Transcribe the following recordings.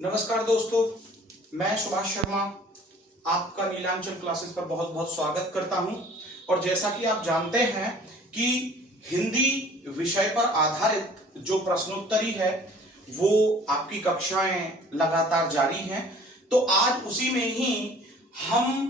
नमस्कार दोस्तों, मैं सुभाष शर्मा आपका नीलांचल क्लासेस पर बहुत बहुत स्वागत करता हूं। और जैसा कि आप जानते हैं कि हिंदी विषय पर आधारित जो प्रश्नोत्तरी है वो आपकी कक्षाएं लगातार जारी हैं। तो आज उसी में ही हम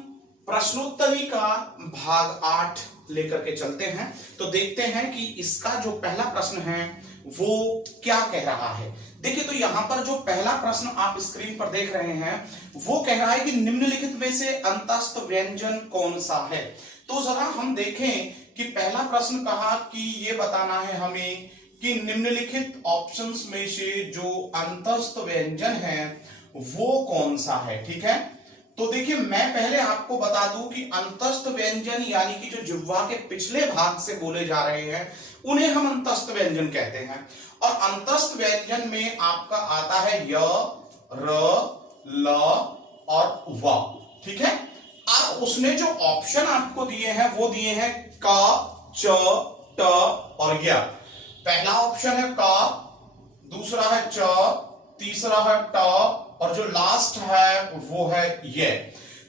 प्रश्नोत्तरी का भाग 8 लेकर के चलते हैं। तो देखते हैं कि इसका जो पहला प्रश्न है वो क्या कह रहा है। देखिए, तो यहां पर जो पहला प्रश्न आप स्क्रीन पर देख रहे हैं वो कह रहा है कि निम्नलिखित में से अंतस्थ व्यंजन कौन सा है। तो जरा हम देखें कि पहला प्रश्न कहा कि ये बताना है हमें कि निम्नलिखित ऑप्शंस में से जो अंतस्थ व्यंजन है वो कौन सा है। ठीक है, तो देखिए मैं पहले आपको बता दूं कि अंतस्थ व्यंजन यानी कि जो जिह्वा के पिछले भाग से बोले जा रहे हैं उन्हें हम अंतस्थ व्यंजन कहते हैं। और अंतस्थ व्यंजन में आपका आता है य, र, ल और व। ठीक है, अब उसने जो ऑप्शन आपको दिए हैं वो दिए हैं क, च, ट और य। पहला ऑप्शन है क, दूसरा है च, तीसरा है ट और जो लास्ट है वो है ये।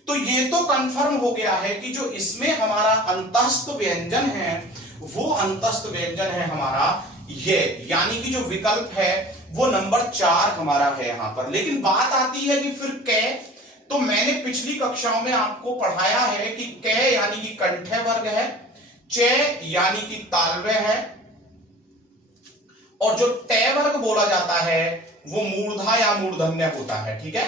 तो ये तो कंफर्म हो गया है कि जो इसमें हमारा अंतस्थ व्यंजन है वो अंतस्थ व्यंजन है हमारा ये, यानी कि जो विकल्प है वो नंबर 4 हमारा है यहां पर। लेकिन बात आती है कि फिर कै, तो मैंने पिछली कक्षाओं में आपको पढ़ाया है कि कै यानी कि कंठे वर्ग है, चे यानी कि तालव्य है और जो टे वर्ग बोला जाता है वो मूर्धा या मूर्धन्य होता है। ठीक है,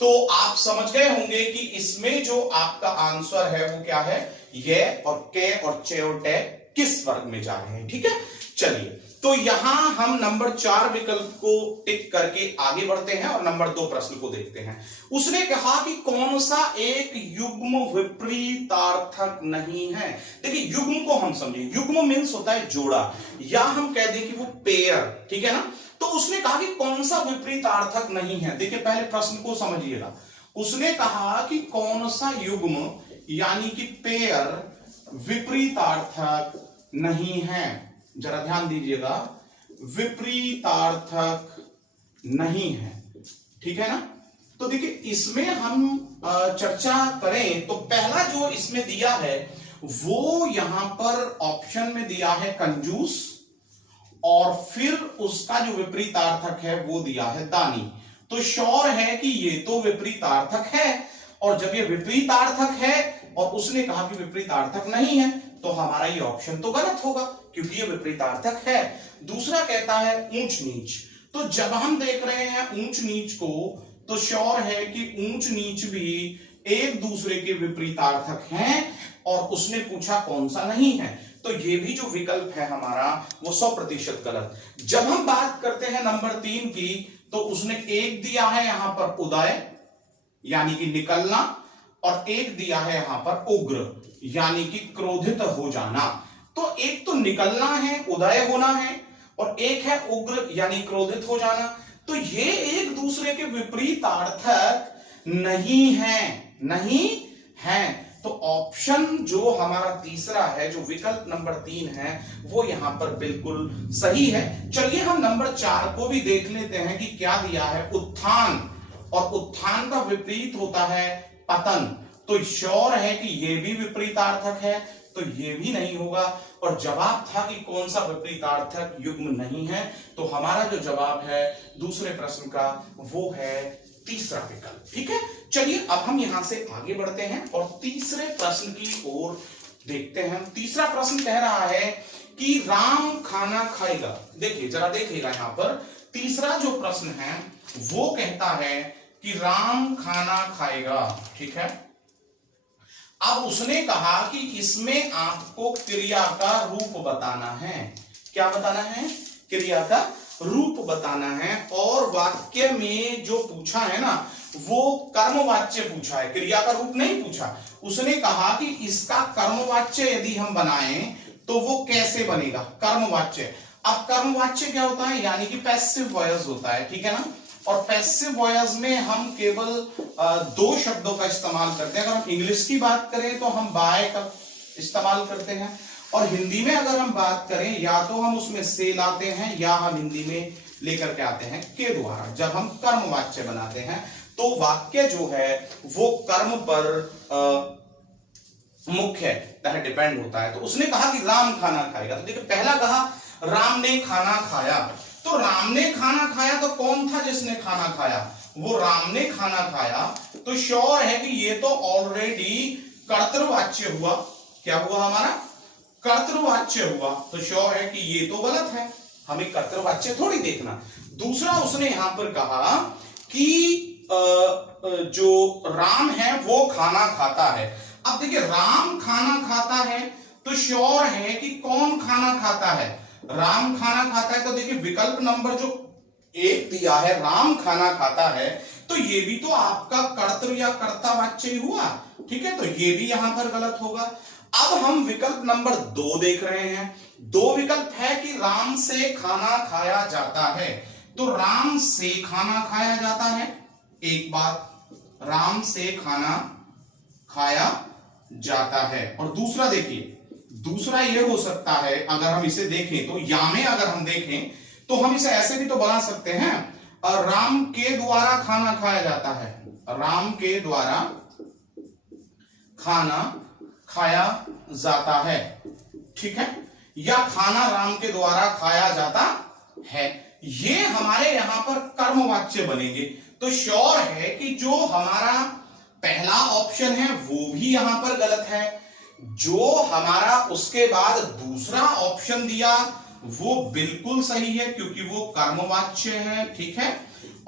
तो आप समझ गए होंगे कि इसमें जो आपका आंसर है वो क्या है, ये और के और चे और टे किस वर्ग में जा रहे हैं। ठीक है, चलिए तो यहां हम नंबर 4 विकल्प को टिक करके आगे बढ़ते हैं और नंबर 2 प्रश्न को देखते हैं। उसने कहा कि कौन सा एक युग्म विपरीतार्थक नहीं है। देखिए युग्म को हम समझें, युग्म मीन्स होता है जोड़ा या हम कह दें कि वो पेयर। ठीक है ना, तो उसने कहा कि कौन सा विपरीतार्थक नहीं है। देखिए पहले प्रश्न को समझिएगा। उसने कहा कि कौन सा युग्म यानी कि पेयर विपरीतार्थक नहीं है। जरा ध्यान दीजिएगा, विपरीतार्थक नहीं है। ठीक है ना, तो देखिए इसमें हम चर्चा करें तो पहला जो इसमें दिया है वो यहां पर ऑप्शन में दिया है कंजूस और फिर उसका जो विपरीतार्थक है वो दिया है दानी। तो श्योर है कि ये तो विपरीतार्थक है, और जब ये विपरीतार्थक है और उसने कहा कि विपरीतार्थक नहीं है तो हमारा ये ऑप्शन तो गलत होगा क्योंकि ये विपरीतार्थक है। दूसरा कहता है ऊंच नीच, तो जब हम देख रहे हैं ऊंच नीच को तो श्योर है कि ऊंच नीच भी एक दूसरे के विपरीतार्थक हैं और उसने पूछा कौन सा नहीं है, तो ये भी जो विकल्प है हमारा वो 100% गलत। जब हम बात करते हैं नंबर 3 की तो उसने एक दिया है यहां पर उदय यानी कि निकलना और एक दिया है यहां पर उग्र यानी कि क्रोधित हो जाना। तो एक तो निकलना है, उदय होना है, और एक है उग्र यानी क्रोधित हो जाना। तो ये एक दूसरे के विपरीतार्थक नहीं है। तो ऑप्शन जो हमारा तीसरा है, जो विकल्प नंबर 3 है, वो यहां पर बिल्कुल सही है। चलिए हम नंबर 4 को भी देख लेते हैं कि क्या दिया है, उत्थान, और उत्थान का विपरीत होता है पतन। तो श्योर है कि ये भी विपरीतार्थक है, तो ये भी नहीं होगा। और जवाब था कि कौन सा विपरीतार्थक युग्म नहीं है, तो हमारा जो जवाब है दूसरे प्रश्न का वो है तीसरा विकल्प। ठीक है, चलिए अब हम यहां से आगे बढ़ते हैं और तीसरे प्रश्न की ओर देखते हैं। तीसरा प्रश्न कह रहा है कि राम खाना खाएगा। देखिए जरा देखिएगा, यहां पर तीसरा जो प्रश्न है वो कहता है कि राम खाना खाएगा। ठीक है, अब उसने कहा कि इसमें आपको क्रिया का रूप बताना है। क्या बताना है, क्रिया का रूप बताना है। और वाक्य में जो पूछा है ना वो कर्मवाच्य पूछा है, क्रिया का रूप नहीं पूछा। उसने कहा कि इसका कर्मवाच्य यदि हम बनाएं तो वो कैसे बनेगा, कर्मवाच्य। अब कर्मवाच्य क्या होता है, यानी कि पैसिव वॉयस होता है। ठीक है ना, और पैसिव वॉयस में हम केवल 2 शब्दों का इस्तेमाल करते हैं। अगर हम इंग्लिश की बात करें तो हम बाय का इस्तेमाल करते हैं, और हिंदी में अगर हम बात करें, या तो हम उसमें से लाते हैं या हम हिंदी में लेकर के आते हैं के द्वारा। जब हम कर्मवाच्य बनाते हैं तो वाक्य जो है वो कर्म पर मुख्य तरह डिपेंड होता है। तो उसने कहा कि राम खाना खाएगा, तो देखिए पहला कहा राम ने खाना खाया, तो राम ने खाना खाया तो कौन था जिसने खाना खाया? वो राम ने खाना खाया, तो श्योर है कि ये तो ऑलरेडी कर्तृवाच्य हुआ। क्या हुआ? हमारा कर्तृवाच्य हुआ, तो श्योर है कि ये तो गलत है, हमें कर्तृवाच्य थोड़ी देखना। दूसरा उसने यहां पर कहा कि जो राम है वो खाना खाता है। अब देखिए राम खाना खाता है तो श्योर है कि कौन खाना खाता है? राम खाना खाता है। तो देखिए विकल्प नंबर जो 1 दिया है राम खाना खाता है, तो ये भी तो आपका कर्तृ या कर्तावाच्य ही हुआ, ठीक है, तो ये भी यहां पर गलत होगा। अब हम विकल्प नंबर 2 देख रहे हैं। 2 विकल्प है कि राम से खाना खाया जाता है, तो राम से खाना खाया जाता है, एक बात, राम से खाना खाया जाता है। और दूसरा देखिए, दूसरा यह हो सकता है, अगर हम इसे देखें तो या में अगर हम देखें तो हम इसे ऐसे भी तो बना सकते हैं, राम के द्वारा खाना खाया जाता है, राम के द्वारा खाना खाया जाता है, ठीक है, या खाना राम के द्वारा खाया जाता है। ये हमारे यहां पर कर्मवाच्य बनेंगे। तो श्योर है कि जो हमारा पहला ऑप्शन है वो भी यहां पर गलत है, जो हमारा उसके बाद दूसरा ऑप्शन दिया वो बिल्कुल सही है क्योंकि वो कर्मवाच्य है, ठीक है,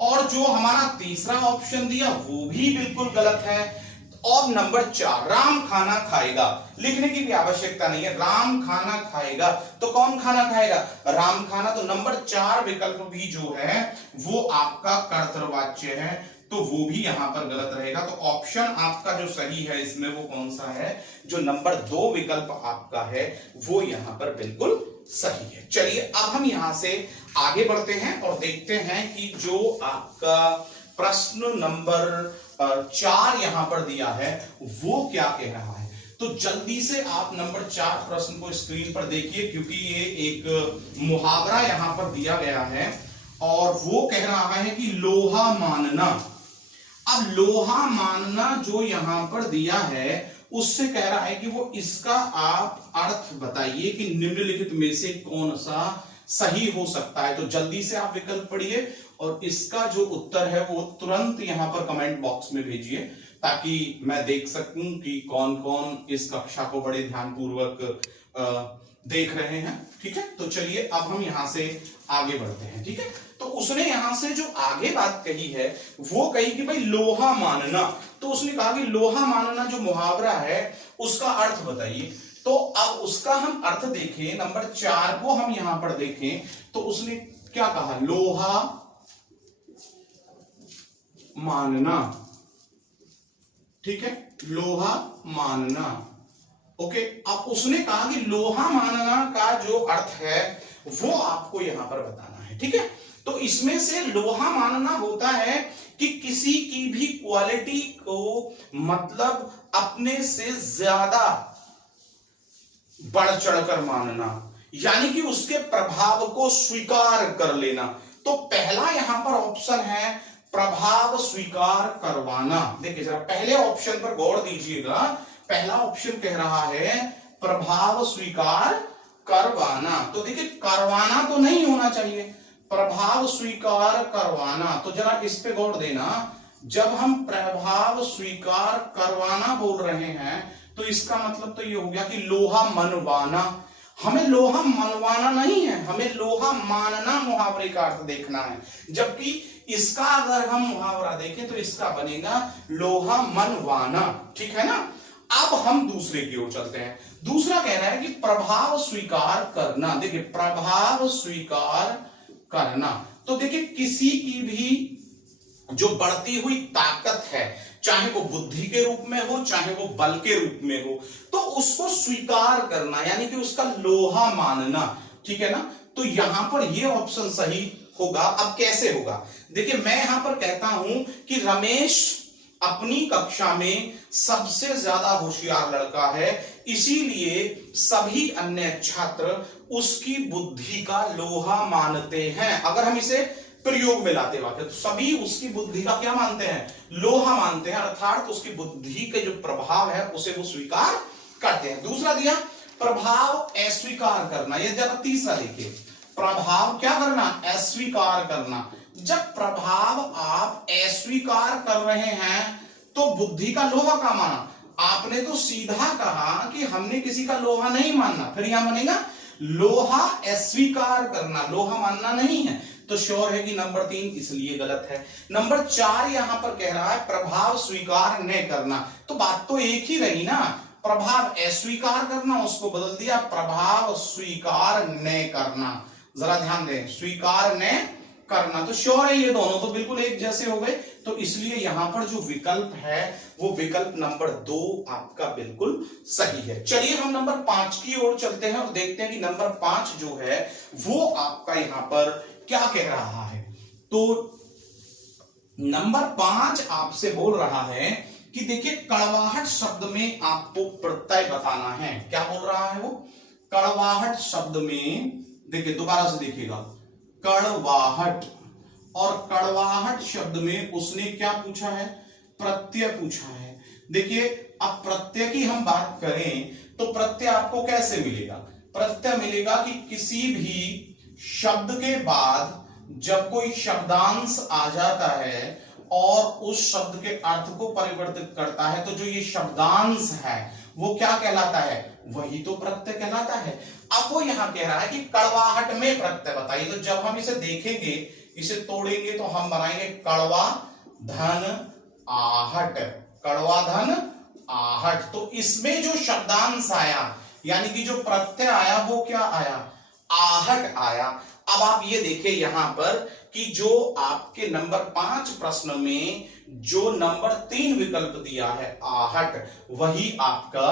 और जो हमारा तीसरा ऑप्शन दिया वो भी बिल्कुल गलत है। और नंबर 4 राम खाना खाएगा, लिखने की भी आवश्यकता नहीं है, राम खाना खाएगा, तो कौन खाना खाएगा? राम खाना। तो नंबर 4 विकल्प भी जो है वो आपका कर्तृवाच्य है, तो वो भी यहां पर गलत रहेगा। तो ऑप्शन आपका जो सही है इसमें वो कौन सा है? जो नंबर 2 विकल्प आपका है वो यहां पर बिल्कुल सही है। चलिए अब हम यहां से आगे बढ़ते हैं और देखते हैं कि जो आपका प्रश्न नंबर 4 यहां पर दिया है वो क्या कह रहा है। तो जल्दी से आप नंबर 4 प्रश्न को स्क्रीन पर देखिए, क्योंकि ये एक मुहावरा यहां पर दिया गया है और वो कह रहा है कि लोहा मानना। अब लोहा मानना जो यहां पर दिया है उससे कह रहा है कि वो इसका आप अर्थ बताइए कि निम्नलिखित में से कौन सा सही हो सकता है। तो जल्दी से आप विकल्प पढ़िए और इसका जो उत्तर है वो तुरंत यहां पर कमेंट बॉक्स में भेजिए ताकि मैं देख सकूं कि कौन कौन इस कक्षा को बड़े ध्यानपूर्वक देख रहे हैं, ठीक है। तो चलिए अब हम यहां से आगे बढ़ते हैं, ठीक है। तो उसने यहां से जो आगे बात कही है वो कही कि भाई लोहा मानना, तो उसने कहा कि लोहा मानना जो मुहावरा है उसका अर्थ बताइए। तो अब उसका हम अर्थ देखें, नंबर 4 को हम यहां पर देखें तो उसने क्या कहा? लोहा मानना, ठीक है, लोहा मानना, ओके। अब उसने कहा कि लोहा मानना का जो अर्थ है वो आपको यहां पर बताना है, ठीक है। तो इसमें से लोहा मानना होता है कि किसी की भी क्वालिटी को मतलब अपने से ज्यादा बढ़ चढ़कर मानना, यानी कि उसके प्रभाव को स्वीकार कर लेना। तो पहला यहां पर ऑप्शन है प्रभाव स्वीकार करवाना। देखिए जरा पहले ऑप्शन पर गौर दीजिएगा, पहला ऑप्शन कह रहा है प्रभाव स्वीकार करवाना। तो देखिए करवाना तो नहीं होना चाहिए, प्रभाव स्वीकार करवाना। तो जरा इस पे गौर देना, जब हम प्रभाव स्वीकार करवाना बोल रहे हैं तो इसका मतलब तो ये हो गया कि लोहा मनवाना। हमें लोहा मनवाना नहीं है, हमें लोहा मानना मुहावरे का अर्थ देखना है। जबकि इसका अगर हम मुहावरा देखें तो इसका बनेगा लोहा मनवाना, ठीक है ना। अब हम दूसरे की ओर चलते हैं। दूसरा कह रहा है कि प्रभाव स्वीकार करना। देखिए प्रभाव स्वीकार करना, तो देखिए किसी की भी जो बढ़ती हुई ताकत है, चाहे वो बुद्धि के रूप में हो चाहे वो बल के रूप में हो, तो उसको स्वीकार करना यानी कि उसका लोहा मानना, ठीक है ना। तो यहां पर ये ऑप्शन सही होगा। अब कैसे होगा? देखिए मैं यहां पर कहता हूं कि रमेश अपनी कक्षा में सबसे ज्यादा होशियार लड़का है, इसीलिए सभी अन्य छात्र उसकी बुद्धि का लोहा मानते हैं। अगर हम इसे प्रयोग में लाते वाक्य तो सभी उसकी बुद्धि का क्या मानते हैं, लोहा मानते हैं, अर्थात उसकी बुद्धि के जो प्रभाव है उसे वो स्वीकार करते हैं। दूसरा दिया प्रभाव अस्वीकार करना, ये जरा तीसरा देखिए, प्रभाव क्या करना, अस्वीकार करना। जब प्रभाव आप अस्वीकार कर रहे हैं तो बुद्धि का लोहा का माना, आपने तो सीधा कहा कि हमने किसी का लोहा नहीं मानना, फिर यहां बनेगा लोहा अस्वीकार करना, लोहा मानना नहीं है, तो श्योर है कि नंबर 3 इसलिए गलत है। नंबर 4 यहां पर कह रहा है प्रभाव स्वीकार न करना, तो बात तो एक ही रही ना, प्रभाव अस्वीकार करना उसको बदल दिया प्रभाव स्वीकार न करना। जरा ध्यान दें, स्वीकार न करना, तो श्योर है ये दोनों तो बिल्कुल एक जैसे हो गए, तो इसलिए यहां पर जो विकल्प है वो विकल्प नंबर 2 आपका बिल्कुल सही है। चलिए हम नंबर 5 की ओर चलते हैं और देखते हैं कि नंबर 5 जो है वो आपका यहां पर क्या कह रहा है। तो नंबर 5 आपसे बोल रहा है कि देखिए कड़वाहट शब्द में आपको प्रत्यय बताना है। क्या बोल रहा है वो, कड़वाहट शब्द में, देखिए दोबारा से देखिएगा, कड़वाहट, और कड़वाहट शब्द में उसने क्या पूछा है, प्रत्यय पूछा है। देखिए अब प्रत्यय की हम बात करें तो प्रत्यय आपको कैसे मिलेगा, प्रत्यय मिलेगा कि किसी भी शब्द के बाद जब कोई शब्दांश आ जाता है और उस शब्द के अर्थ को परिवर्तित करता है, तो जो ये शब्दांश है वो क्या कहलाता है, वही तो प्रत्यय कहलाता है। अब वो यहां कह रहा है कि कड़वाहट में प्रत्यय बताइए, तो जब हम इसे देखेंगे, इसे तोड़ेंगे तो हम बनाएंगे कड़वा धन आहट, कड़वा धन आहट। तो इसमें जो शब्दांश आया यानी कि जो प्रत्यय आया वो क्या आया, आहट आया। अब आप ये देखिए यहां पर कि जो आपके नंबर 5 प्रश्न में जो नंबर 3 विकल्प दिया है आहट, वही आपका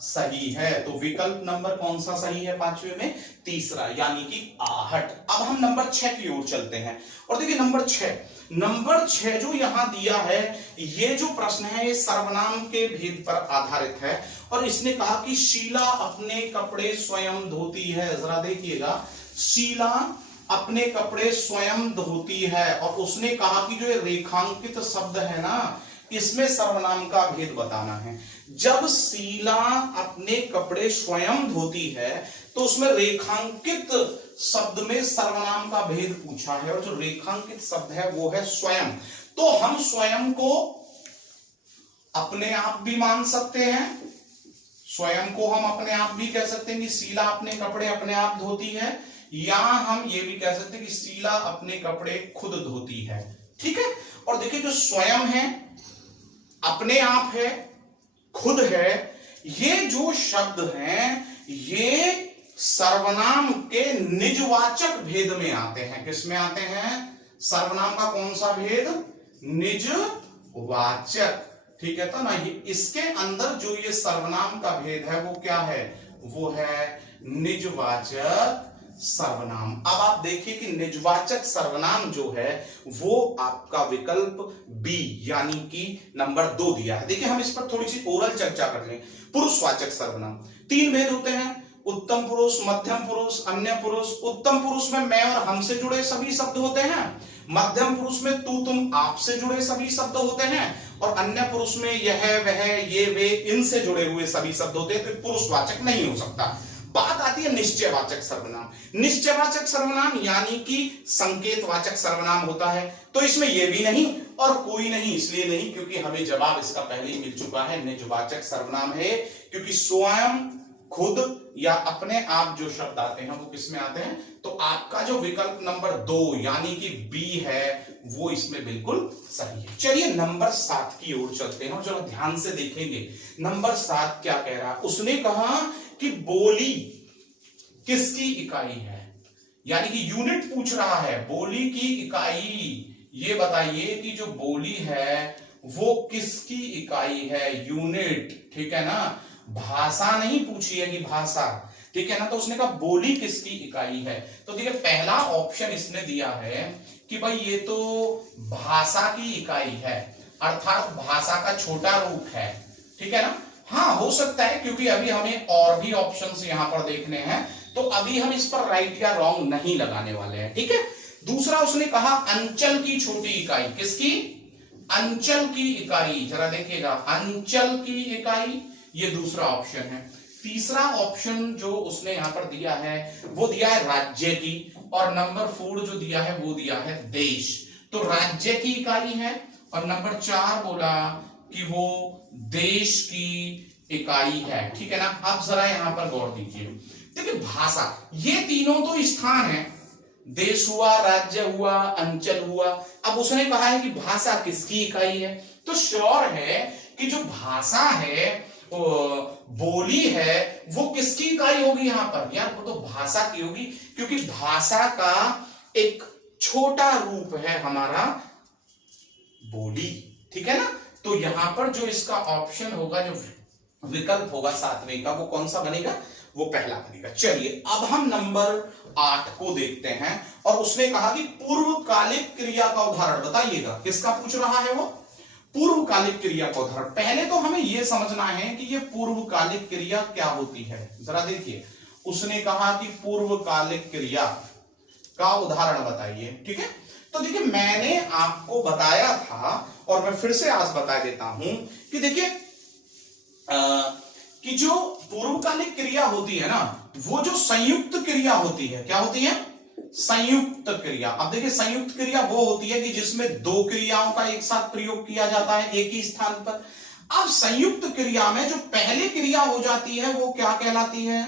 सही है। तो विकल्प नंबर कौन सा सही है 5वें में, तीसरा, यानी कि आहट। अब हम नंबर 6 की ओर चलते हैं और देखिए नंबर 6 जो यहां दिया है, ये जो प्रश्न है ये सर्वनाम के भेद पर आधारित है और इसने कहा कि शीला अपने कपड़े स्वयं धोती है। जरा देखिएगा, शीला अपने कपड़े स्वयं धोती है और उसने कहा कि जो ये रेखांकित शब्द है ना, इसमें सर्वनाम का भेद बताना है। जब शीला अपने कपड़े स्वयं धोती है तो उसमें रेखांकित शब्द में सर्वनाम का भेद पूछा है और जो रेखांकित शब्द है वो है स्वयं। तो हम स्वयं को अपने आप भी मान सकते हैं, स्वयं को हम अपने आप भी कह सकते हैं कि शीला अपने कपड़े अपने आप धोती है, या हम ये भी कह सकते हैं कि शीला अपने कपड़े खुद धोती है। ठीक है, और देखिए जो स्वयं है, अपने आप है, खुद है, ये जो शब्द हैं ये सर्वनाम के निजवाचक भेद में आते हैं। किस में आते हैं, सर्वनाम का कौन सा भेद, निजवाचक। ठीक है, तो ना ये इसके अंदर जो ये सर्वनाम का भेद है वो क्या है, वो है निजवाचक सर्वनाम। अब आप देखिए कि निजवाचक सर्वनाम जो है वो आपका विकल्प बी यानी कि नंबर 2 दिया है। देखिए हम इस पर थोड़ी सी ओरल चर्चा कर लें। पुरुषवाचक सर्वनाम 3 भेद होते हैं, उत्तम पुरुष, मध्यम पुरुष, अन्य पुरुष। उत्तम पुरुष में मैं और हम से जुड़े सभी शब्द होते हैं, मध्यम पुरुष में तू तुम आप से जुड़े सभी शब्द होते हैं, और अन्य पुरुष में यह वह ये वे इनसे जुड़े हुए सभी शब्द होते हैं, तो पुरुषवाचक नहीं हो सकता। बात आती है निश्चयवाचक सर्वनाम। निश्चयवाचक सर्वनाम यानी कि संकेतवाचक सर्वनाम होता है, तो इसमें ये भी नहीं और कोई नहीं, इसलिए नहीं क्योंकि हमें जवाब इसका पहले ही मिल चुका है, निजवाचक सर्वनाम है, क्योंकि स्वयं, खुद या अपने आप जो शब्द आते हैं वो किसमें आते हैं। तो आपका जो विकल्प नंबर 2 यानी कि बी है वो इसमें बिल्कुल सही है। चलिए नंबर 7 की ओर चलते हैं और जरा ध्यान से देखेंगे नंबर 7 क्या कह रहा है। उसने कहा कि बोली किसकी इकाई है, यानी कि यूनिट पूछ रहा है, बोली की इकाई ये बताइए कि जो बोली है वो किसकी इकाई है, यूनिट। ठीक है ना, भाषा नहीं पूछी है कि भाषा, ठीक है ना, तो उसने कहा बोली किसकी इकाई है। तो देखिए पहला ऑप्शन इसने दिया है कि भाई ये तो भाषा की इकाई है, अर्थात भाषा का छोटा रूप है। ठीक है ना, हाँ हो सकता है, क्योंकि अभी हमें और भी ऑप्शंस यहां पर देखने हैं, तो अभी हम इस पर राइट या रॉन्ग नहीं लगाने वाले हैं, ठीक है। दूसरा उसने कहा अंचल की छोटी इकाई, किसकी? अंचल की इकाई, जरा देखिएगा, अंचल की इकाई, ये दूसरा ऑप्शन है। तीसरा ऑप्शन जो उसने यहां पर दिया है वो दिया है राज्य की, और नंबर 4 जो दिया है वो दिया है देश। तो राज्य की इकाई है, और नंबर 4 बोला कि वो देश की इकाई है, ठीक है ना। अब जरा यहां पर गौर दीजिए, देखिए भाषा, ये तीनों तो स्थान है, देश हुआ, राज्य हुआ, अंचल हुआ। अब उसने कहा है कि भाषा किसकी इकाई है, तो श्योर है कि जो भाषा है, बोली है, वो किसकी इकाई होगी यहां पर? यार वो तो भाषा की होगी, क्योंकि भाषा का एक छोटा रूप है हमारा बोली, ठीक है ना। तो यहां पर जो इसका ऑप्शन होगा, जो विकल्प होगा 7वें का, वो कौन सा बनेगा? वो पहला बनेगा। चलिए अब हम नंबर 8 को देखते हैं, और उसने कहा कि पूर्वकालिक क्रिया का उदाहरण बताइएगा। किसका पूछ रहा है वो? पूर्वकालिक क्रिया का उदाहरण। पहले तो हमें यह समझना है कि ये पूर्वकालिक क्रिया क्या होती है। जरा देखिए, उसने कहा कि पूर्वकालिक क्रिया का उदाहरण बताइए, ठीक है। तो देखिए मैंने आपको बताया था, और मैं फिर से आज बता देता हूं कि देखिए कि जो पूर्वकालिक क्रिया होती है ना, वो जो संयुक्त क्रिया होती है, क्या होती है? संयुक्त क्रिया। अब देखिए संयुक्त क्रिया वो होती है कि जिसमें दो क्रियाओं का एक साथ प्रयोग किया जाता है एक ही स्थान पर। अब संयुक्त क्रिया में जो पहले क्रिया हो जाती है वो क्या कहलाती है?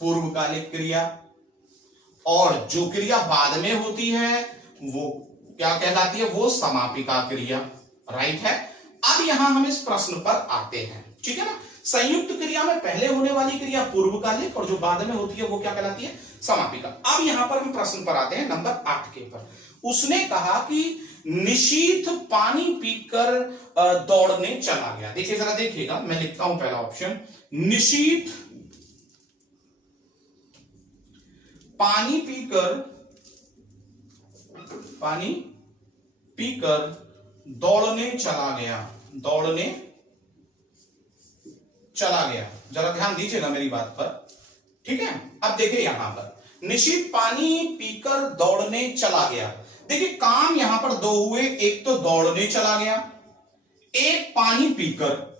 पूर्वकालिक क्रिया। और जो क्रिया बाद में होती है वो क्या कहलाती है? वो समापिका क्रिया, राइट है। अब यहां हम इस प्रश्न पर आते हैं, ठीक है ना। संयुक्त क्रिया में पहले होने वाली क्रिया पूर्वकालिक, और जो बाद में होती है वो क्या कहलाती है? समापिका। अब यहां पर हम प्रश्न पर आते हैं नंबर 8 के पर। उसने कहा कि निशीथ पानी पीकर दौड़ने चला गया। देखिए जरा देखिएगा, मैं लिखता हूं पहला ऑप्शन, निशीथ पानी पीकर दौड़ने चला गया। जरा ध्यान दीजिएगा मेरी बात पर, ठीक है। अब देखिए यहां पर निशीथ पानी पीकर दौड़ने चला गया। देखिए काम यहां पर दो हुए, एक तो दौड़ने चला गया, एक पानी पीकर।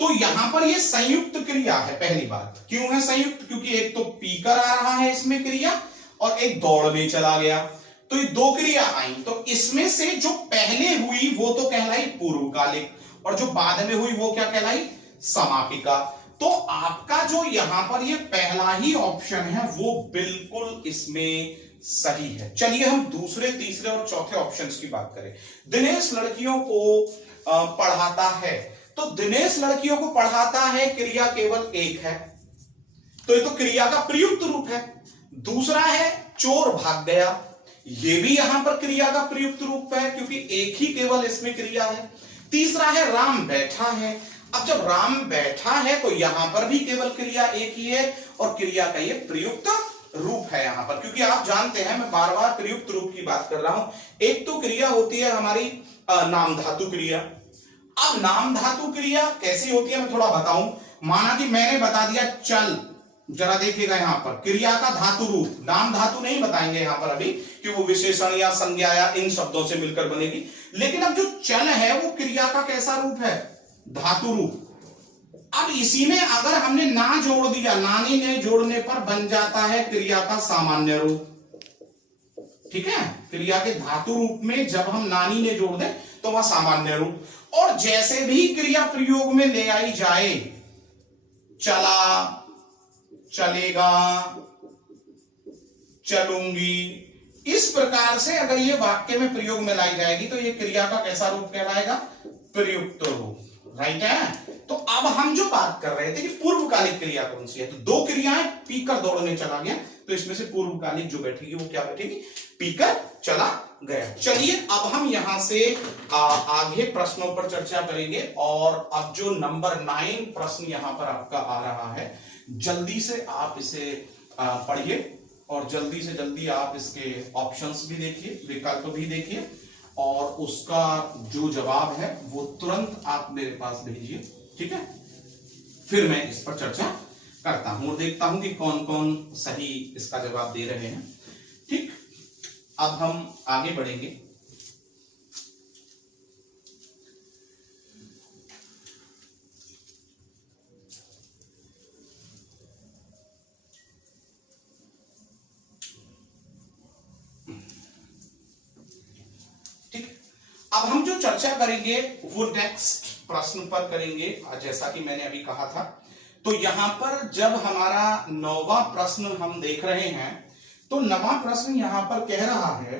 तो यहां पर ये संयुक्त क्रिया है। पहली बात, क्यों है संयुक्त? क्योंकि एक तो पीकर आ रहा है इसमें क्रिया, और एक दौड़ने चला गया, तो ये दो क्रिया आई। तो इसमें से जो पहले हुई वो तो कहलाई पूर्वकालिक, और जो बाद में हुई वो क्या कहलाई? समापिका। तो आपका जो यहां पर ये पहला ही ऑप्शन है वो बिल्कुल इसमें सही है। चलिए हम दूसरे, तीसरे और चौथे ऑप्शंस की बात करें। दिनेश लड़कियों को पढ़ाता है, तो दिनेश लड़कियों को पढ़ाता है क्रिया केवल एक है, तो ये तो क्रिया का प्रयुक्त रूप है। दूसरा है चोर भाग गया, ये भी यहां पर क्रिया का प्रयुक्त रूप है, क्योंकि एक ही केवल इसमें क्रिया है। तीसरा है राम बैठा है। अब जब राम बैठा है तो यहां पर भी केवल क्रिया एक ही है, और क्रिया का ये प्रयुक्त रूप है यहां पर, क्योंकि आप जानते हैं मैं बार बार प्रयुक्त रूप की बात कर रहा हूं। एक तो क्रिया होती है हमारी नाम धातु क्रिया। अब नाम धातु क्रिया कैसी होती है मैं थोड़ा बताऊं। माना कि मैंने बता दिया चल, जरा देखिएगा यहां पर क्रिया का धातु रूप, नाम धातु नहीं बताएंगे यहां पर अभी कि वो विशेषण या संज्ञा या इन शब्दों से मिलकर बनेगी। लेकिन अब जो चल है वो क्रिया का कैसा रूप है? धातु रूप। अब इसी में अगर हमने ना जोड़ दिया, नानी ने जोड़ने पर बन जाता है क्रिया का सामान्य रूप, ठीक है। क्रिया के धातु रूप में जब हम नानी ने जोड़ दें तो वह सामान्य रूप। और जैसे भी क्रिया प्रयोग में ले आई जाए, चला, चलेगा, चलूंगी, इस प्रकार से अगर ये वाक्य में प्रयोग में लाई जाएगी तो ये क्रिया का कैसा रूप कहलाएगा? प्रयुक्त रूप, राइट है। तो अब हम जो बात कर रहे थे कि पूर्वकालिक क्रिया कौन सी है, तो दो क्रियाएं, पीकर दौड़ने चला गया, तो इसमें से पूर्वकालिक जो बैठेगी वो क्या बैठेगी? पीकर चला गया। चलिए अब हम यहां से आगे प्रश्नों पर चर्चा करेंगे, और अब जो नंबर 9 प्रश्न यहां पर आपका आ रहा है, जल्दी से आप इसे पढ़िए, और जल्दी से जल्दी आप इसके ऑप्शंस भी देखिए, विकल्प भी देखिए, और उसका जो जवाब है वो तुरंत आप मेरे पास भेजिए, ठीक है। फिर मैं इस पर चर्चा करता हूं और देखता हूं कि कौन कौन सही इसका जवाब दे रहे हैं। ठीक, अब हम आगे बढ़ेंगे। अब हम जो चर्चा करेंगे वो नेक्स्ट प्रश्न पर करेंगे। जैसा कि मैंने अभी कहा था, तो यहां पर जब हमारा 9वां प्रश्न हम देख रहे हैं, तो 9वां प्रश्न यहां पर कह रहा है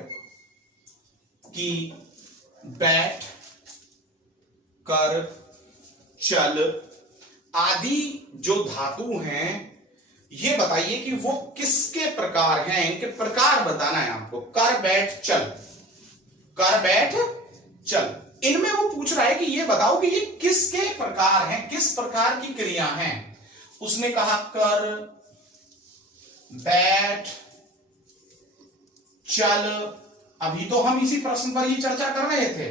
कि बैठ, कर, चल आदि जो धातु हैं, ये बताइए कि वो किसके प्रकार हैं, इनके प्रकार बताना है आपको। कर, बैठ, चल, कर, बैठ, चल, इनमें वो पूछ रहा है कि ये बताओ कि ये किसके प्रकार हैं, किस प्रकार की क्रिया हैं। उसने कहा कर, बैठ, चल। अभी तो हम इसी प्रश्न पर ही चर्चा कर रहे थे,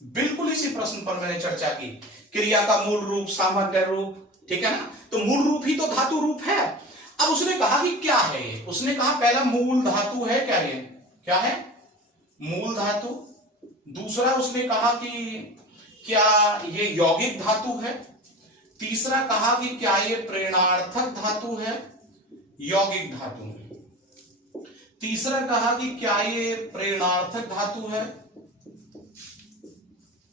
बिल्कुल इसी प्रश्न पर मैंने चर्चा की। क्रिया का मूल रूप, सामान्य रूप, ठीक है ना। तो मूल रूप ही तो धातु रूप है। अब उसने कहा कि क्या है ये, उसने कहा पहला मूल धातु है क्या, ये क्या है, मूल धातु। दूसरा उसने कहा कि क्या ये यौगिक धातु है। तीसरा कहा कि क्या ये प्रेरणार्थक धातु है, यौगिक धातु। तीसरा कहा कि क्या ये प्रेरणार्थक धातु है,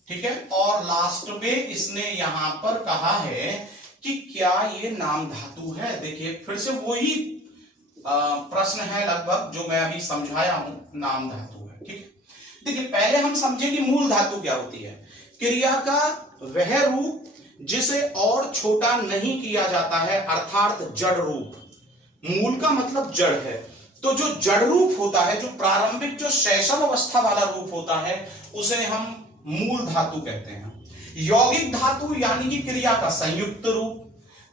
ठीक है। और लास्ट में इसने यहां पर कहा है कि क्या ये नाम धातु है। देखिए फिर से वही प्रश्न है लगभग जो मैं अभी समझाया हूं, नाम धातु है, ठीक है। देखिए पहले हम समझे कि मूल धातु क्या होती है। क्रिया का वह रूप जिसे और छोटा नहीं किया जाता है, अर्थात जड़ रूप। मूल का मतलब जड़ है, तो जो जड़ रूप होता है, जो प्रारंभिक जो शैशव अवस्था वाला रूप होता है, उसे हम मूल धातु कहते हैं। यौगिक धातु यानी कि क्रिया का संयुक्त रूप।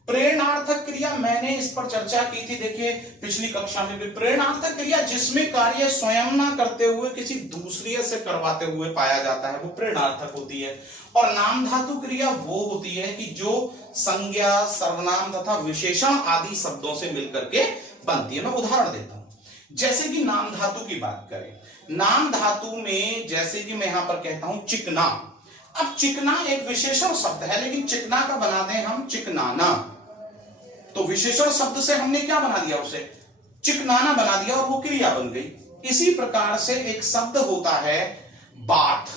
प्रेरणार्थक क्रिया, मैंने इस पर चर्चा की थी, देखिए पिछली कक्षा में भी। प्रेरणार्थक क्रिया जिसमें कार्य स्वयं ना करते हुए किसी दूसरे से करवाते हुए पाया जाता है, वो प्रेरणार्थक होती है। और नाम धातु क्रिया वो होती है कि जो संज्ञा, सर्वनाम तथा विशेषण आदि शब्दों से मिलकर के बनती है। मैं उदाहरण देता हूं, जैसे कि नाम धातु की बात करें। नाम धातु में जैसे कि मैं यहां पर कहता हूं चिकना। अब चिकना एक विशेषण शब्द है, लेकिन चिकना का बनाते हैं हम चिकनाना। तो विशेषण शब्द से हमने क्या बना दिया, उसे चिकनाना बना दिया और वो क्रिया बन गई। इसी प्रकार से एक शब्द होता है बात,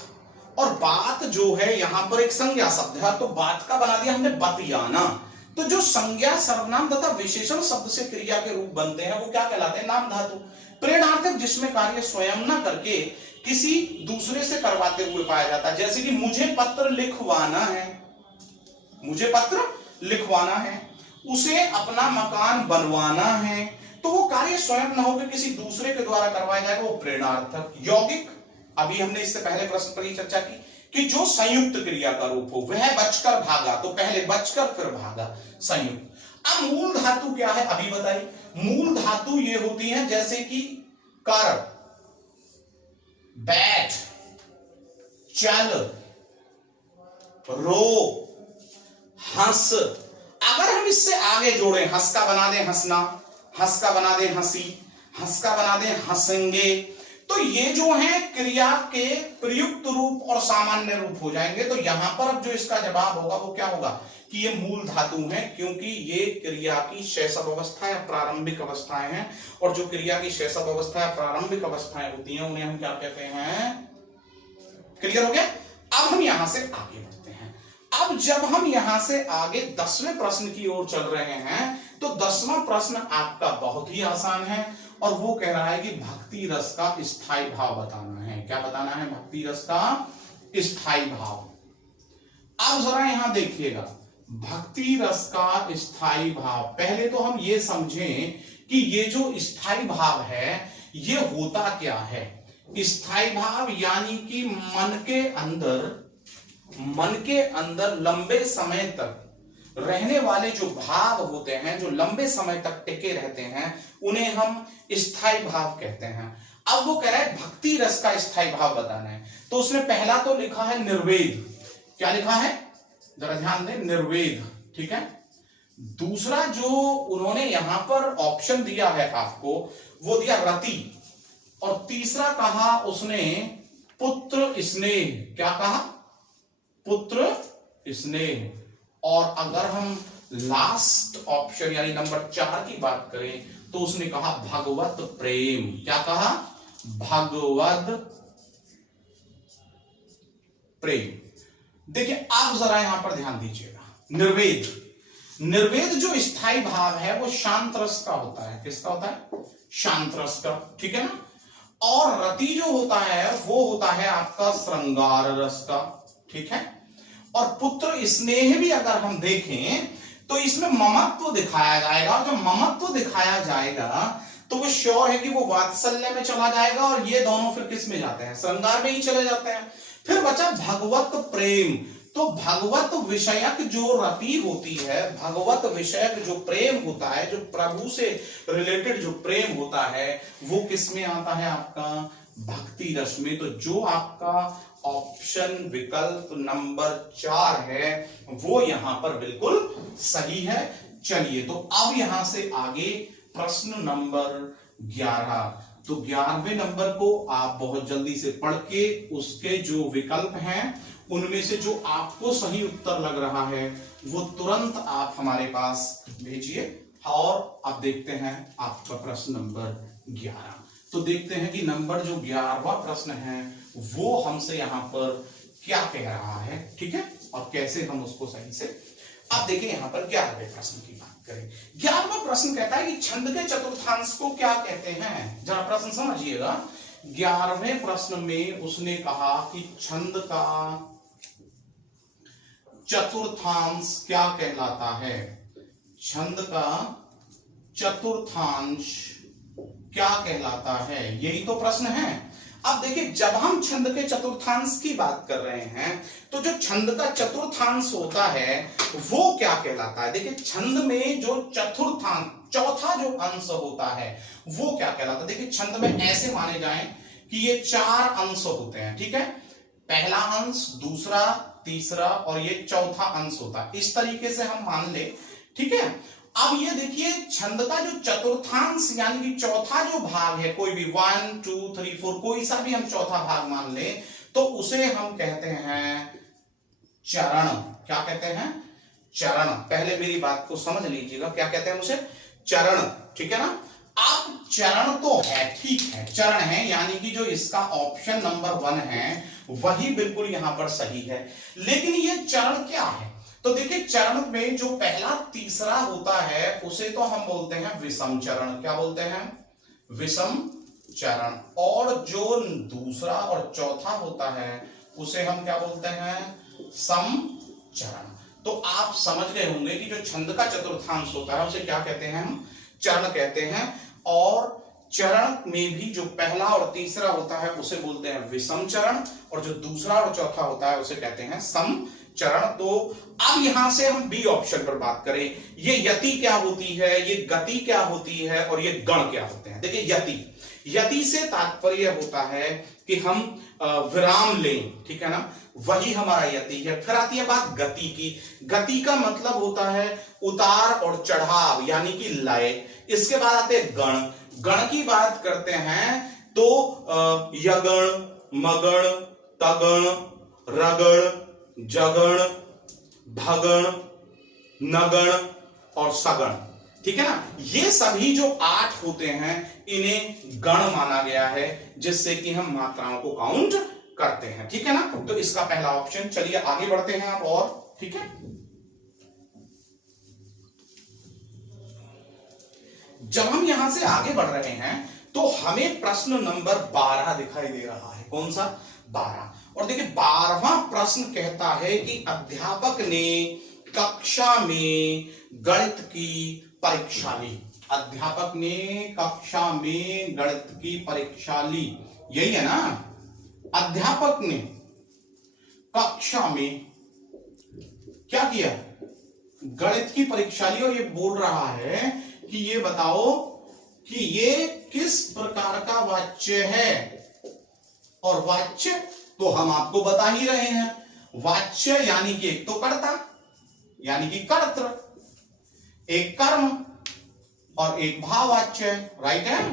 और बात जो है यहां पर एक संज्ञा शब्द है, तो बात का बना दिया हमने बतियाना। तो जो संज्ञा, सर्वनाम तथा विशेषण शब्द से क्रिया के रूप बनते हैं वो क्या कहलाते हैं, नाम धातु। प्रेरणार्थक जिसमें कार्य स्वयं न करके किसी दूसरे से करवाते हुए पाया जाता है। जैसे कि मुझे पत्र लिखवाना है, मुझे पत्र लिखवाना है, उसे अपना मकान बनवाना है, तो वो कार्य स्वयं न होकर किसी दूसरे के द्वारा करवाया जाएगा, वो प्रेरणार्थक। यौगिक, अभी हमने इससे पहले प्रश्न पर ही चर्चा की कि जो संयुक्त क्रिया का रूप हो, वह बचकर भागा, तो पहले बचकर फिर भागा, संयुक्त। अब मूल धातु क्या है अभी बताइए। मूल धातु ये होती है जैसे कि कर, बैठ, चल, रो, हंस। अगर हम इससे आगे जोड़े, हंस का बना दें हंसना, हंस का बना दें हंसी, हंस का बना दें हंसेंगे, तो ये जो है क्रिया के प्रयुक्त रूप और सामान्य रूप हो जाएंगे। तो यहां पर अब जो इसका जवाब होगा वो क्या होगा कि ये मूल धातु है, क्योंकि ये क्रिया की शैशव अवस्था या प्रारंभिक अवस्थाएं हैं। और जो क्रिया की शैशव अवस्था या प्रारंभिक अवस्थाएं होती हैं उन्हें हम क्या कहते हैं, क्लियर हो गया। अब हम यहां से आगे बढ़ते हैं। अब जब हम यहां से आगे 10वें प्रश्न की ओर चल रहे हैं, तो 10वां प्रश्न आपका बहुत ही आसान है, और वो कह रहा है कि भक्ति रस का स्थायी भाव बताना है। क्या बताना है, भक्ति रस का स्थायी भाव। अब जरा यहां देखिएगा, भक्ति रस का स्थायी भाव। पहले तो हम ये समझें कि ये जो स्थायी भाव है ये होता क्या है। स्थायी भाव यानी कि मन के अंदर लंबे समय तक रहने वाले जो भाव होते हैं, जो लंबे समय तक टिके रहते हैं, उन्हें हम स्थायी भाव कहते हैं। अब वो कह रहा है भक्ति रस का स्थायी भाव बताना है, तो उसने पहला तो लिखा है निर्वेद। क्या लिखा है, जरा ध्यान दें, निर्वेद, ठीक है। दूसरा जो उन्होंने यहां पर ऑप्शन दिया है आपको, वो दिया रति, और तीसरा कहा उसने पुत्र स्नेह। क्या कहा? पुत्र स्नेह। और अगर हम लास्ट ऑप्शन यानी नंबर 4 की बात करें तो उसने कहा भगवत प्रेम। क्या कहा? भगवत प्रेम। देखिए आप जरा यहां पर ध्यान दीजिएगा, निर्वेद, निर्वेद जो स्थायी भाव है वो शांत रस का होता है। किसका होता है? शांत रस का, ठीक है ना। और रति जो होता है वो होता है आपका श्रृंगार रस का, ठीक है। और पुत्र स्नेह भी अगर हम देखें तो इसमें ममत्व दिखाया जाएगा, और जब ममत्व दिखाया जाएगा तो वो श्योर है कि वो वात्सल्य में चला जाएगा, और ये दोनों फिर किस में जाते हैं? श्रृंगार में ही चले जाते हैं। फिर बचा भगवत प्रेम। तो भगवत विषयक जो रति होती है, भगवत विषयक जो प्रेम होता है, जो प्रभु से रिलेटेड जो प्रेम होता है, वो किस में आता है? आपका भक्ति रस में। तो जो आपका ऑप्शन विकल्प नंबर 4 है वो यहां पर बिल्कुल सही है। चलिए तो अब यहां से आगे प्रश्न नंबर 11। तो 11वें नंबर को आप बहुत जल्दी से पढ़ के उसके जो विकल्प हैं उनमें से जो आपको सही उत्तर लग रहा है वो तुरंत आप हमारे पास भेजिए। और अब देखते हैं आपका प्रश्न नंबर 11। तो देखते हैं कि नंबर जो 11वां प्रश्न है वो हमसे यहां पर क्या कह रहा है, ठीक है, और कैसे हम उसको सही से। अब देखिए यहां पर 11वें प्रश्न की बात करें। 11वां प्रश्न कहता है कि छंद के चतुर्थांश को क्या कहते हैं? जरा प्रश्न समझिएगा। 11वें प्रश्न में उसने कहा कि छंद का चतुर्थांश क्या कहलाता है? छंद का चतुर्थांश क्या कहलाता है? यही तो प्रश्न है। अब देखिए जब हम छंद के चतुर्थांश की बात कर रहे हैं तो जो छंद का चतुर्थांश होता है वो क्या कहलाता है? देखिए छंद में जो चतुर्थांश, चौथा जो अंश होता है वो क्या कहलाता है? देखिए छंद में ऐसे माने जाएं कि ये 4 अंश होते हैं, ठीक है। पहला अंश, दूसरा, तीसरा और ये चौथा अंश होता है। इस तरीके से हम मान ले, ठीक है। अब ये देखिए छंद का जो चतुर्थांश यानी कि चौथा जो भाग है, कोई भी 1 2 3 4 कोई सा भी हम चौथा भाग मान ले तो उसे हम कहते हैं चरण। क्या कहते हैं? चरण। पहले मेरी बात को समझ लीजिएगा, क्या कहते हैं उसे? चरण, ठीक है ना। अब चरण तो है, ठीक है, चरण है, यानी कि जो इसका ऑप्शन नंबर 1 है वही बिल्कुल यहां पर सही है। लेकिन ये चरण क्या है? तो देखिए चरण में जो पहला तीसरा होता है उसे तो हम बोलते हैं विषम चरण। क्या बोलते हैं? विषम चरण। और जो दूसरा और चौथा होता है उसे हम क्या बोलते हैं? सम चरण। तो आप समझ गए होंगे कि जो छंद का चतुर्थांश होता है उसे क्या कहते हैं? हम चरण कहते हैं। और चरण में भी जो पहला और तीसरा होता है उसे बोलते हैं विषम चरण, और जो दूसरा और चौथा होता है उसे कहते हैं सम चरण। तो अब यहां से हम बी ऑप्शन पर बात करें, ये यति क्या होती है, ये गति क्या होती है और ये गण क्या होते हैं? देखिए यति, यति से तात्पर्य होता है कि हम विराम लें, ठीक है ना, वही हमारा यति है। फिर आती है बात गति की। गति का मतलब होता है उतार और चढ़ाव यानी कि लय। इसके बाद आते हैं गण। गण की बात करते हैं तो यगण, मगण, तगण, रगण, जगण, भगण, नगण और सगण, ठीक है ना। ये सभी जो 8 होते हैं इन्हें गण माना गया है, जिससे कि हम मात्राओं को काउंट करते हैं, ठीक है ना। तो इसका पहला ऑप्शन। चलिए आगे बढ़ते हैं आप और, ठीक है। जब हम यहां से आगे बढ़ रहे हैं तो हमें प्रश्न नंबर 12 दिखाई दे रहा है। कौन सा? 12। और देखिए 12वां प्रश्न कहता है कि अध्यापक ने कक्षा में गणित की परीक्षा ली। अध्यापक ने कक्षा में गणित की परीक्षा ली, यही है ना। अध्यापक ने कक्षा में क्या किया? गणित की परीक्षा ली। और ये बोल रहा है कि ये बताओ कि ये किस प्रकार का वाच्य है। और वाच्य तो हम आपको बता ही रहे हैं, वाच्य यानी कि एक तो कर्ता यानी कि कर्तृ, एक कर्म और एक भाववाच्य, राइट है,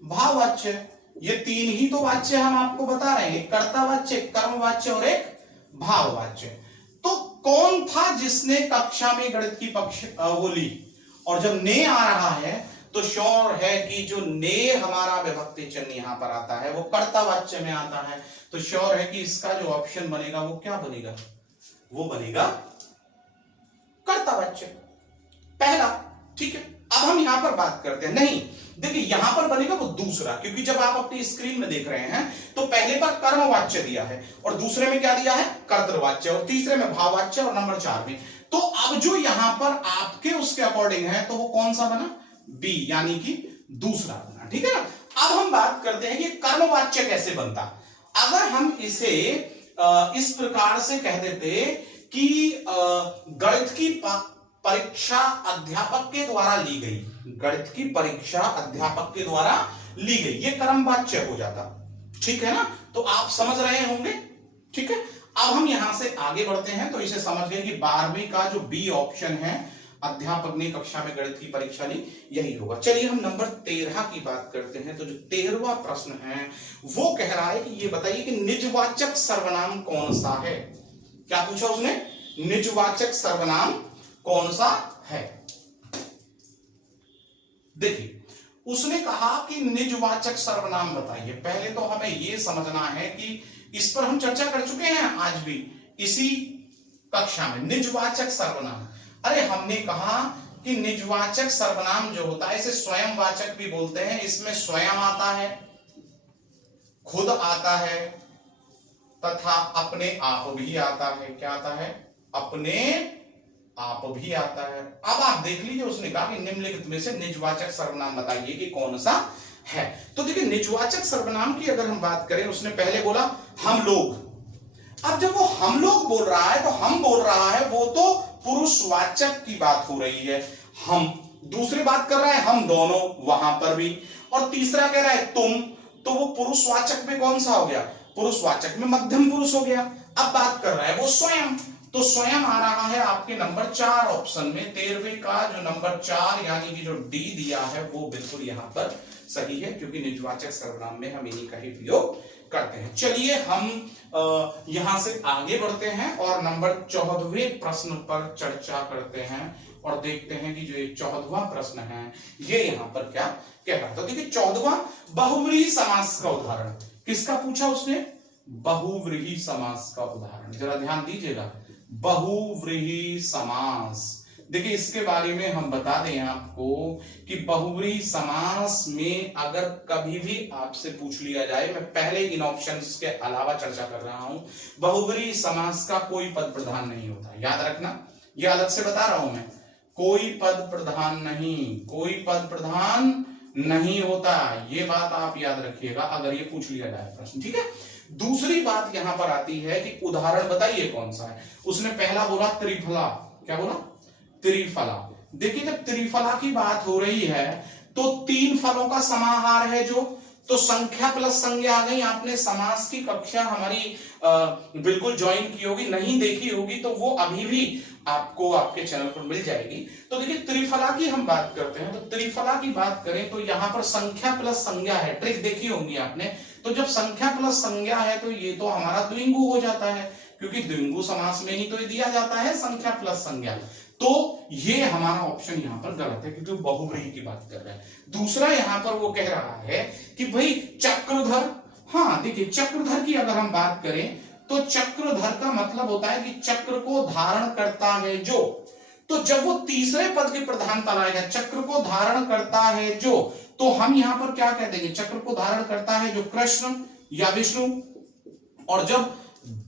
भाववाच्य। ये तीन ही तो वाच्य हम आपको बता रहे हैं, एक कर्तावाच्य, एक कर्मवाच्य और एक भाववाच्य। तो कौन था जिसने कक्षा में गणित की पक्ष वो ली? और जब ने आ रहा है तो श्योर है कि जो ने हमारा विभक्ति चिन्ह यहां पर आता है वो कर्तावाच्य में आता है, तो श्योर है कि इसका जो ऑप्शन बनेगा वो क्या बनेगा? वो बनेगा कर्तावाच्य, पहला। ठीक है, अब हम यहां पर बात करते हैं, नहीं देखिए यहां पर बनेगा वो दूसरा, क्योंकि जब आप अपनी स्क्रीन में देख रहे हैं तो पहले पर कर्मवाच्य दिया है और दूसरे में क्या दिया है? कर्तृवाच्य, और तीसरे में भाववाच्य और नंबर 4 में। तो अब जो यहां पर आपके उसके अकॉर्डिंग है तो वो कौन सा बना? बी, यानी कि दूसरा बना। ठीक है ना। अब हम बात करते हैं कि कर्मवाच्य कैसे बनता। अगर हम इसे इस प्रकार से कह देते कि गणित की परीक्षा अध्यापक के द्वारा ली गई, गणित की परीक्षा अध्यापक के द्वारा ली गई, ये कर्मवाच्य हो जाता। ठीक है ना, तो आप समझ रहे होंगे। ठीक है, अब हम यहां से आगे बढ़ते हैं, तो इसे समझ गए कि 12वीं का जो बी ऑप्शन है, अध्यापक ने कक्षा में गणित की परीक्षा ली, यही होगा। चलिए हम नंबर 13 की बात करते हैं। तो जो 13वां प्रश्न है वो कह रहा है कि ये बताइए कि निजवाचक सर्वनाम कौन सा है? क्या पूछा उसने? निजवाचक सर्वनाम कौन सा है? देखिए उसने कहा कि निजवाचक सर्वनाम बताइए। पहले तो हमें यह समझना है कि इस पर हम चर्चा कर चुके हैं आज भी इसी कक्षा में, निजवाचक सर्वनाम। अरे हमने कहा कि निजवाचक सर्वनाम जो होता है इसे स्वयंवाचक भी बोलते हैं। इसमें स्वयं आता है, खुद आता है तथा अपने आप भी आता है। क्या आता है? अपने आप भी आता है। अब आप देख लीजिए, उसने कहा कि निम्नलिखित में से निजवाचक सर्वनाम बताइए कि कौन सा है। तो देखिए निजवाचक सर्वनाम की अगर हम बात करें, उसने पहले बोला हम लोग। अब जब वो हम लोग बोल रहा है तो हम बोल रहा है वो तो पुरुषवाचक की बात हो रही है, हम। दूसरी बात कर रहा है हम दोनों, वहां पर भी। और तीसरा कह रहा है तुम, तो वो पुरुषवाचक में कौन सा हो गया? पुरुषवाचक में मध्यम पुरुष हो गया। अब बात कर रहा है वो स्वयं, तो स्वयं आ रहा है आपके नंबर 4 ऑप्शन में। 13वें का जो नंबर 4 यानी कि जो डी दिया है वो बिल्कुल यहां पर सही है, क्योंकि निजवाचक सर्वनाम में हम इन्हीं का ही प्रयोग करते हैं। चलिए हम यहां से आगे बढ़ते हैं और नंबर 14वें प्रश्न पर चर्चा करते हैं और देखते हैं कि जो ये 14वां प्रश्न है ये यहां पर क्या कह रहा है। तो देखिए 14वां, बहुव्रीहि समास का उदाहरण। किसका पूछा उसने? बहुव्रीहि समास का उदाहरण। जरा ध्यान दीजिएगा, बहुव्रीहि समास। देखिए इसके बारे में हम बता दें आपको कि बहुव्रीहि समास में अगर कभी भी आपसे पूछ लिया जाए, मैं पहले इन ऑप्शंस के अलावा चर्चा कर रहा हूं, बहुव्रीहि समास का कोई पद प्रधान नहीं होता। याद रखना, ये अलग से बता रहा हूं मैं, कोई पद प्रधान नहीं, कोई पद प्रधान नहीं होता। ये बात आप याद रखिएगा अगर ये पूछ लिया जाए प्रश्न। ठीक है, दूसरी बात यहां पर आती है कि उदाहरण बताइए कौन सा है। उसने पहला बोला त्रिफला। क्या बोला? त्रिफला। देखिए जब त्रिफला की बात हो रही है तो 3 फलों का समाहार है जो, तो संख्या प्लस संज्ञा आ गई। आपने समास की कक्षा हमारी बिल्कुल ज्वाइन की होगी, नहीं देखी होगी तो वो अभी भी आपको आपके चैनल पर मिल जाएगी। तो देखिए त्रिफला की हम बात करते हैं, तो त्रिफला की बात करें तो यहां पर संख्या प्लस संज्ञा है। ट्रिक देखी होंगी आपने। तो जब संख्या प्लस संज्ञा है तो ये तो हमारा द्विंगु हो जाता है, क्योंकि द्विंगु समास में ही तो ये दिया जाता है संख्या प्लस संज्ञा। तो ये हमारा ऑप्शन यहां पर गलत है, क्योंकि बहुव्रीहि की बात कर रहा है। दूसरा यहां पर वो कह रहा है कि भाई चक्रधर। हाँ देखिए चक्रधर की अगर हम बात करें तो चक्रधर का मतलब होता है कि चक्र को धारण करता है जो। तो जब वो तीसरे पद की प्रधानता लाएगा, चक्र को धारण करता है जो, तो हम यहां पर क्या कह देंगे? चक्र को धारण करता है जो कृष्ण या विष्णु। और जब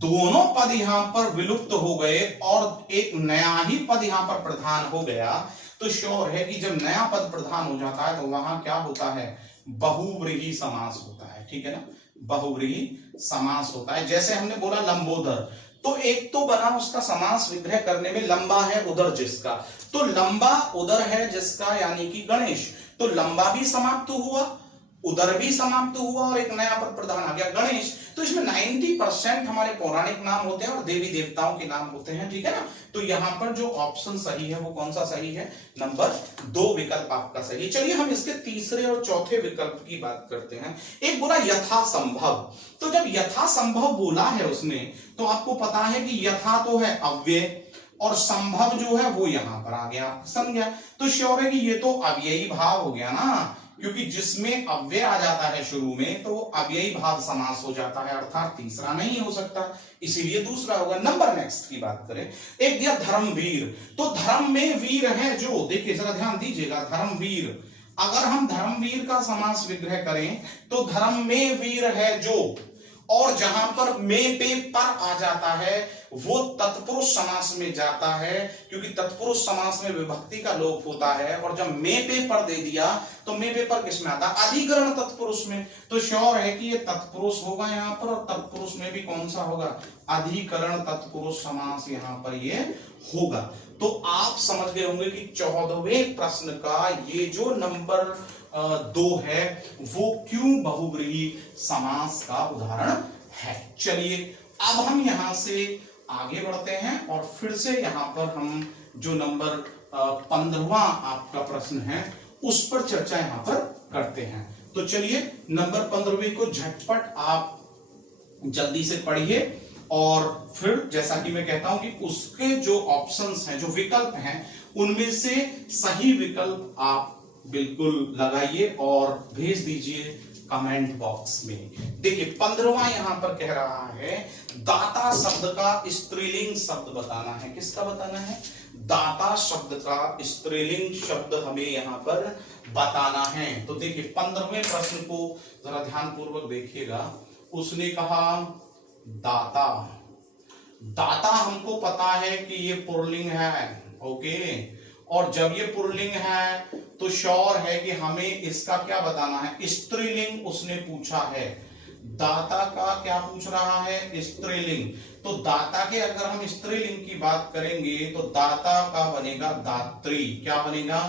दोनों पद यहां पर विलुप्त हो गए और एक नया ही पद यहां पर प्रधान हो गया, तो श्योर है कि जब नया पद प्रधान हो जाता है तो वहां क्या होता है? बहुव्रीहि समास होता है। ठीक है ना, बहुव्रीहि समास होता है। जैसे हमने बोला लंबोदर, तो एक तो बना उसका समास विग्रह करने में, लंबा है उदर जिसका, तो लंबा उदर है जिसका यानी कि गणेश, तो लंबा भी समाप्त हुआ उदर भी समाप्त हुआ और एक नया पद प्रधान आ गया गणेश। तो इसमें 90% हमारे पौराणिक नाम होते हैं और देवी देवताओं के नाम होते हैं, ठीक है ना। तो यहां पर जो ऑप्शन सही है वो कौन सा सही है, नंबर 2 विकल्प आपका सही है। चलिए हम इसके तीसरे और चौथे विकल्प की बात करते हैं। एक बोला यथासंभव, तो जब यथासंभव बोला है उसने, तो आपको पता है कि यथा तो है अव्यय और संभव जो है वो यहां पर आ गया, समझ। तो श्योर है कि ये तो अव्ययी भाव हो गया ना, क्योंकि जिसमें अव्यय आ जाता है शुरू में तो अव्ययी भाव समास हो जाता है, अर्थात तीसरा नहीं हो सकता, इसीलिए दूसरा होगा। नंबर नेक्स्ट की बात करें, एक दिया धर्मवीर, तो धर्म में वीर है जो, देखिए जरा ध्यान दीजिएगा, धर्मवीर, अगर हम धर्मवीर का समास विग्रह करें तो धर्म में वीर है जो, और जहां पर में पे पर आ जाता है वो तत्पुरुष समास में जाता है, क्योंकि तत्पुरुष समास में विभक्ति का लोप होता है, और जब में पे पर दे दिया तो में पे पर किसमें आता है, अधिकरण तत्पुरुष में। तो श्योर है कि ये तत्पुरुष होगा यहाँ पर, और तत्पुरुष में भी कौन सा होगा, अधिकरण तत्पुरुष समास यहाँ पर ये होगा। तो आप समझ गए होंगे कि 14वें प्रश्न का ये जो नंबर 2 है वो क्यों बहुव्रीहि समास का उदाहरण है। चलिए अब हम यहां से आगे बढ़ते हैं और फिर से यहां पर हम जो नंबर 15वां आपका प्रश्न है उस पर चर्चा यहां पर करते हैं। तो चलिए नंबर 15वें को झटपट आप जल्दी से पढ़िए, और फिर जैसा कि मैं कहता हूं कि उसके जो ऑप्शंस हैं, जो विकल्प हैं, उनमें से सही विकल्प आप बिल्कुल लगाइए और भेज दीजिए कमेंट बॉक्स में। देखिए 15वां यहां पर कह रहा है दाता शब्द का स्त्रीलिंग शब्द बताना है। किसका बताना है, दाता शब्द का स्त्रीलिंग शब्द हमें यहां पर बताना है। तो देखिए 15वें प्रश्न को जरा ध्यान पूर्वक देखिएगा। उसने कहा दाता, दाता हमको पता है कि ये पुल्लिंग है, ओके, और जब ये पुल्लिंग है तो श्योर है कि हमें इसका क्या बताना है, स्त्रीलिंग उसने पूछा है। दाता का क्या पूछ रहा है, स्त्रीलिंग। तो दाता के अगर हम स्त्रीलिंग की बात करेंगे तो दाता का बनेगा दात्री। क्या बनेगा,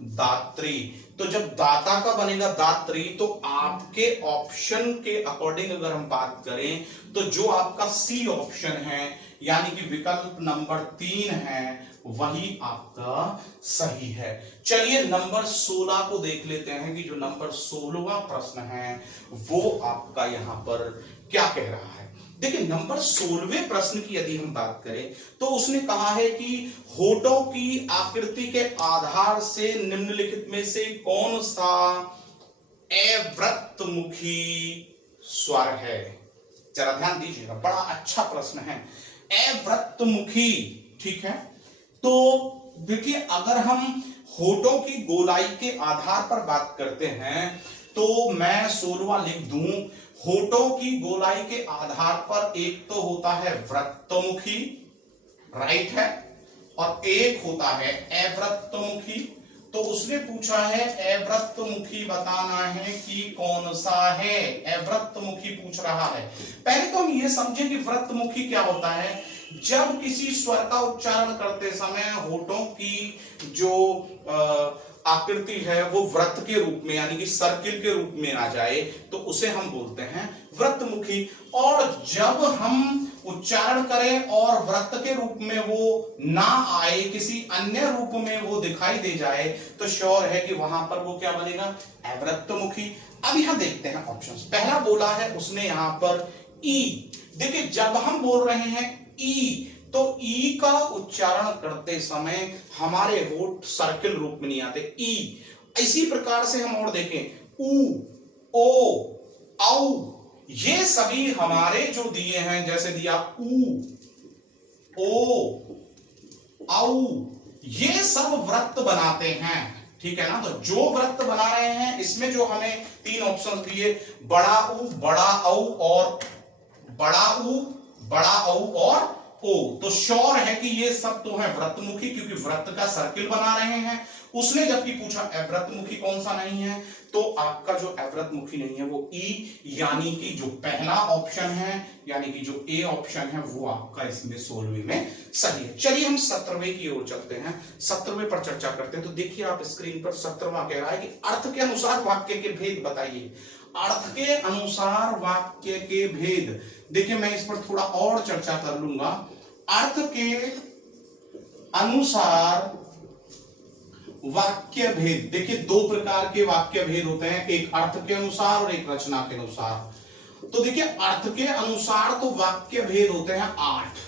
दात्री। तो जब दाता का बनेगा दात्री, तो आपके ऑप्शन के अकॉर्डिंग अगर हम बात करें तो जो आपका सी ऑप्शन है यानी कि विकल्प नंबर 3 है वही आपका सही है। चलिए नंबर 16 को देख लेते हैं कि जो नंबर 16वां प्रश्न है वो आपका यहां पर क्या कह रहा है। देखिए नंबर 16वें प्रश्न की यदि हम बात करें तो उसने कहा है कि होठों की आकृति के आधार से निम्नलिखित में से कौन सा अवृत्तमुखी स्वर है। जरा ध्यान दीजिएगा, बड़ा अच्छा प्रश्न है, अवृत्तमुखी, ठीक है। तो देखिए अगर हम होठों की गोलाई के आधार पर बात करते हैं तो मैं 16वां लिख दूं, होठों की गोलाई के आधार पर एक तो होता है वृत्तमुखी, राइट है, और एक होता है अवृत्तमुखी। तो उसने पूछा है अवृत्तमुखी बताना है कि कौन सा है, अवृत्तमुखी पूछ रहा है। पहले तो हम ये समझें कि वृत्तमुखी क्या होता है। जब किसी स्वर का उच्चारण करते समय होठों की जो आकृति है वो वृत्त के रूप में यानी कि सर्किल के रूप में आ जाए तो उसे हम बोलते हैं वृत्तमुखी। और जब हम उच्चारण करें और वृत्त के रूप में वो ना आए, किसी अन्य रूप में वो दिखाई दे जाए, तो श्योर है कि वहां पर वो क्या बनेगा, अवृत्तमुखी। अब यहां देखते हैं ऑप्शंस। पहला बोला है उसने यहां पर ई। देखिए जब हम बोल रहे हैं ई, तो ई का उच्चारण करते समय हमारे होठ सर्किल रूप में नहीं आते, ई। इसी प्रकार से हम और देखें ऊ, ओ, औ, ये सभी हमारे जो दिए हैं, जैसे दिया ऊ, ओ, औ, ये सब वृत्त बनाते हैं, ठीक है ना। तो जो वृत्त बना रहे हैं इसमें जो हमें 3 ऑप्शन दिए, बड़ा ऊ, बड़ा औ और बड़ा ऊ, बड़ा औ और ओ, तो श्योर है कि ये सब तो है वृत्तमुखी, क्योंकि वृत्त का सर्किल बना रहे हैं उसने जबकि पूछा अव्रतमुखी कौन सा नहीं है, तो आपका जो अव्रतमुखी नहीं है वो ई, यानी कि जो पहला ऑप्शन है यानी कि जो ए ऑप्शन है वो आपका इसमें 16वें में सही है। चलिए हम 17वें की ओर चलते हैं, 17वें पर चर्चा करते हैं। तो देखिए आप स्क्रीन पर 17वां कह रहा है कि अर्थ के अनुसार वाक्य के भेद बताइए। अर्थ के अनुसार वाक्य के भेद, देखिए मैं इस पर थोड़ा और चर्चा कर लूंगा। अर्थ के अनुसार वाक्य भेद, देखिए दो प्रकार के वाक्य भेद होते हैं, एक अर्थ के अनुसार और एक रचना के अनुसार। तो देखिए अर्थ के अनुसार तो वाक्य भेद होते हैं 8,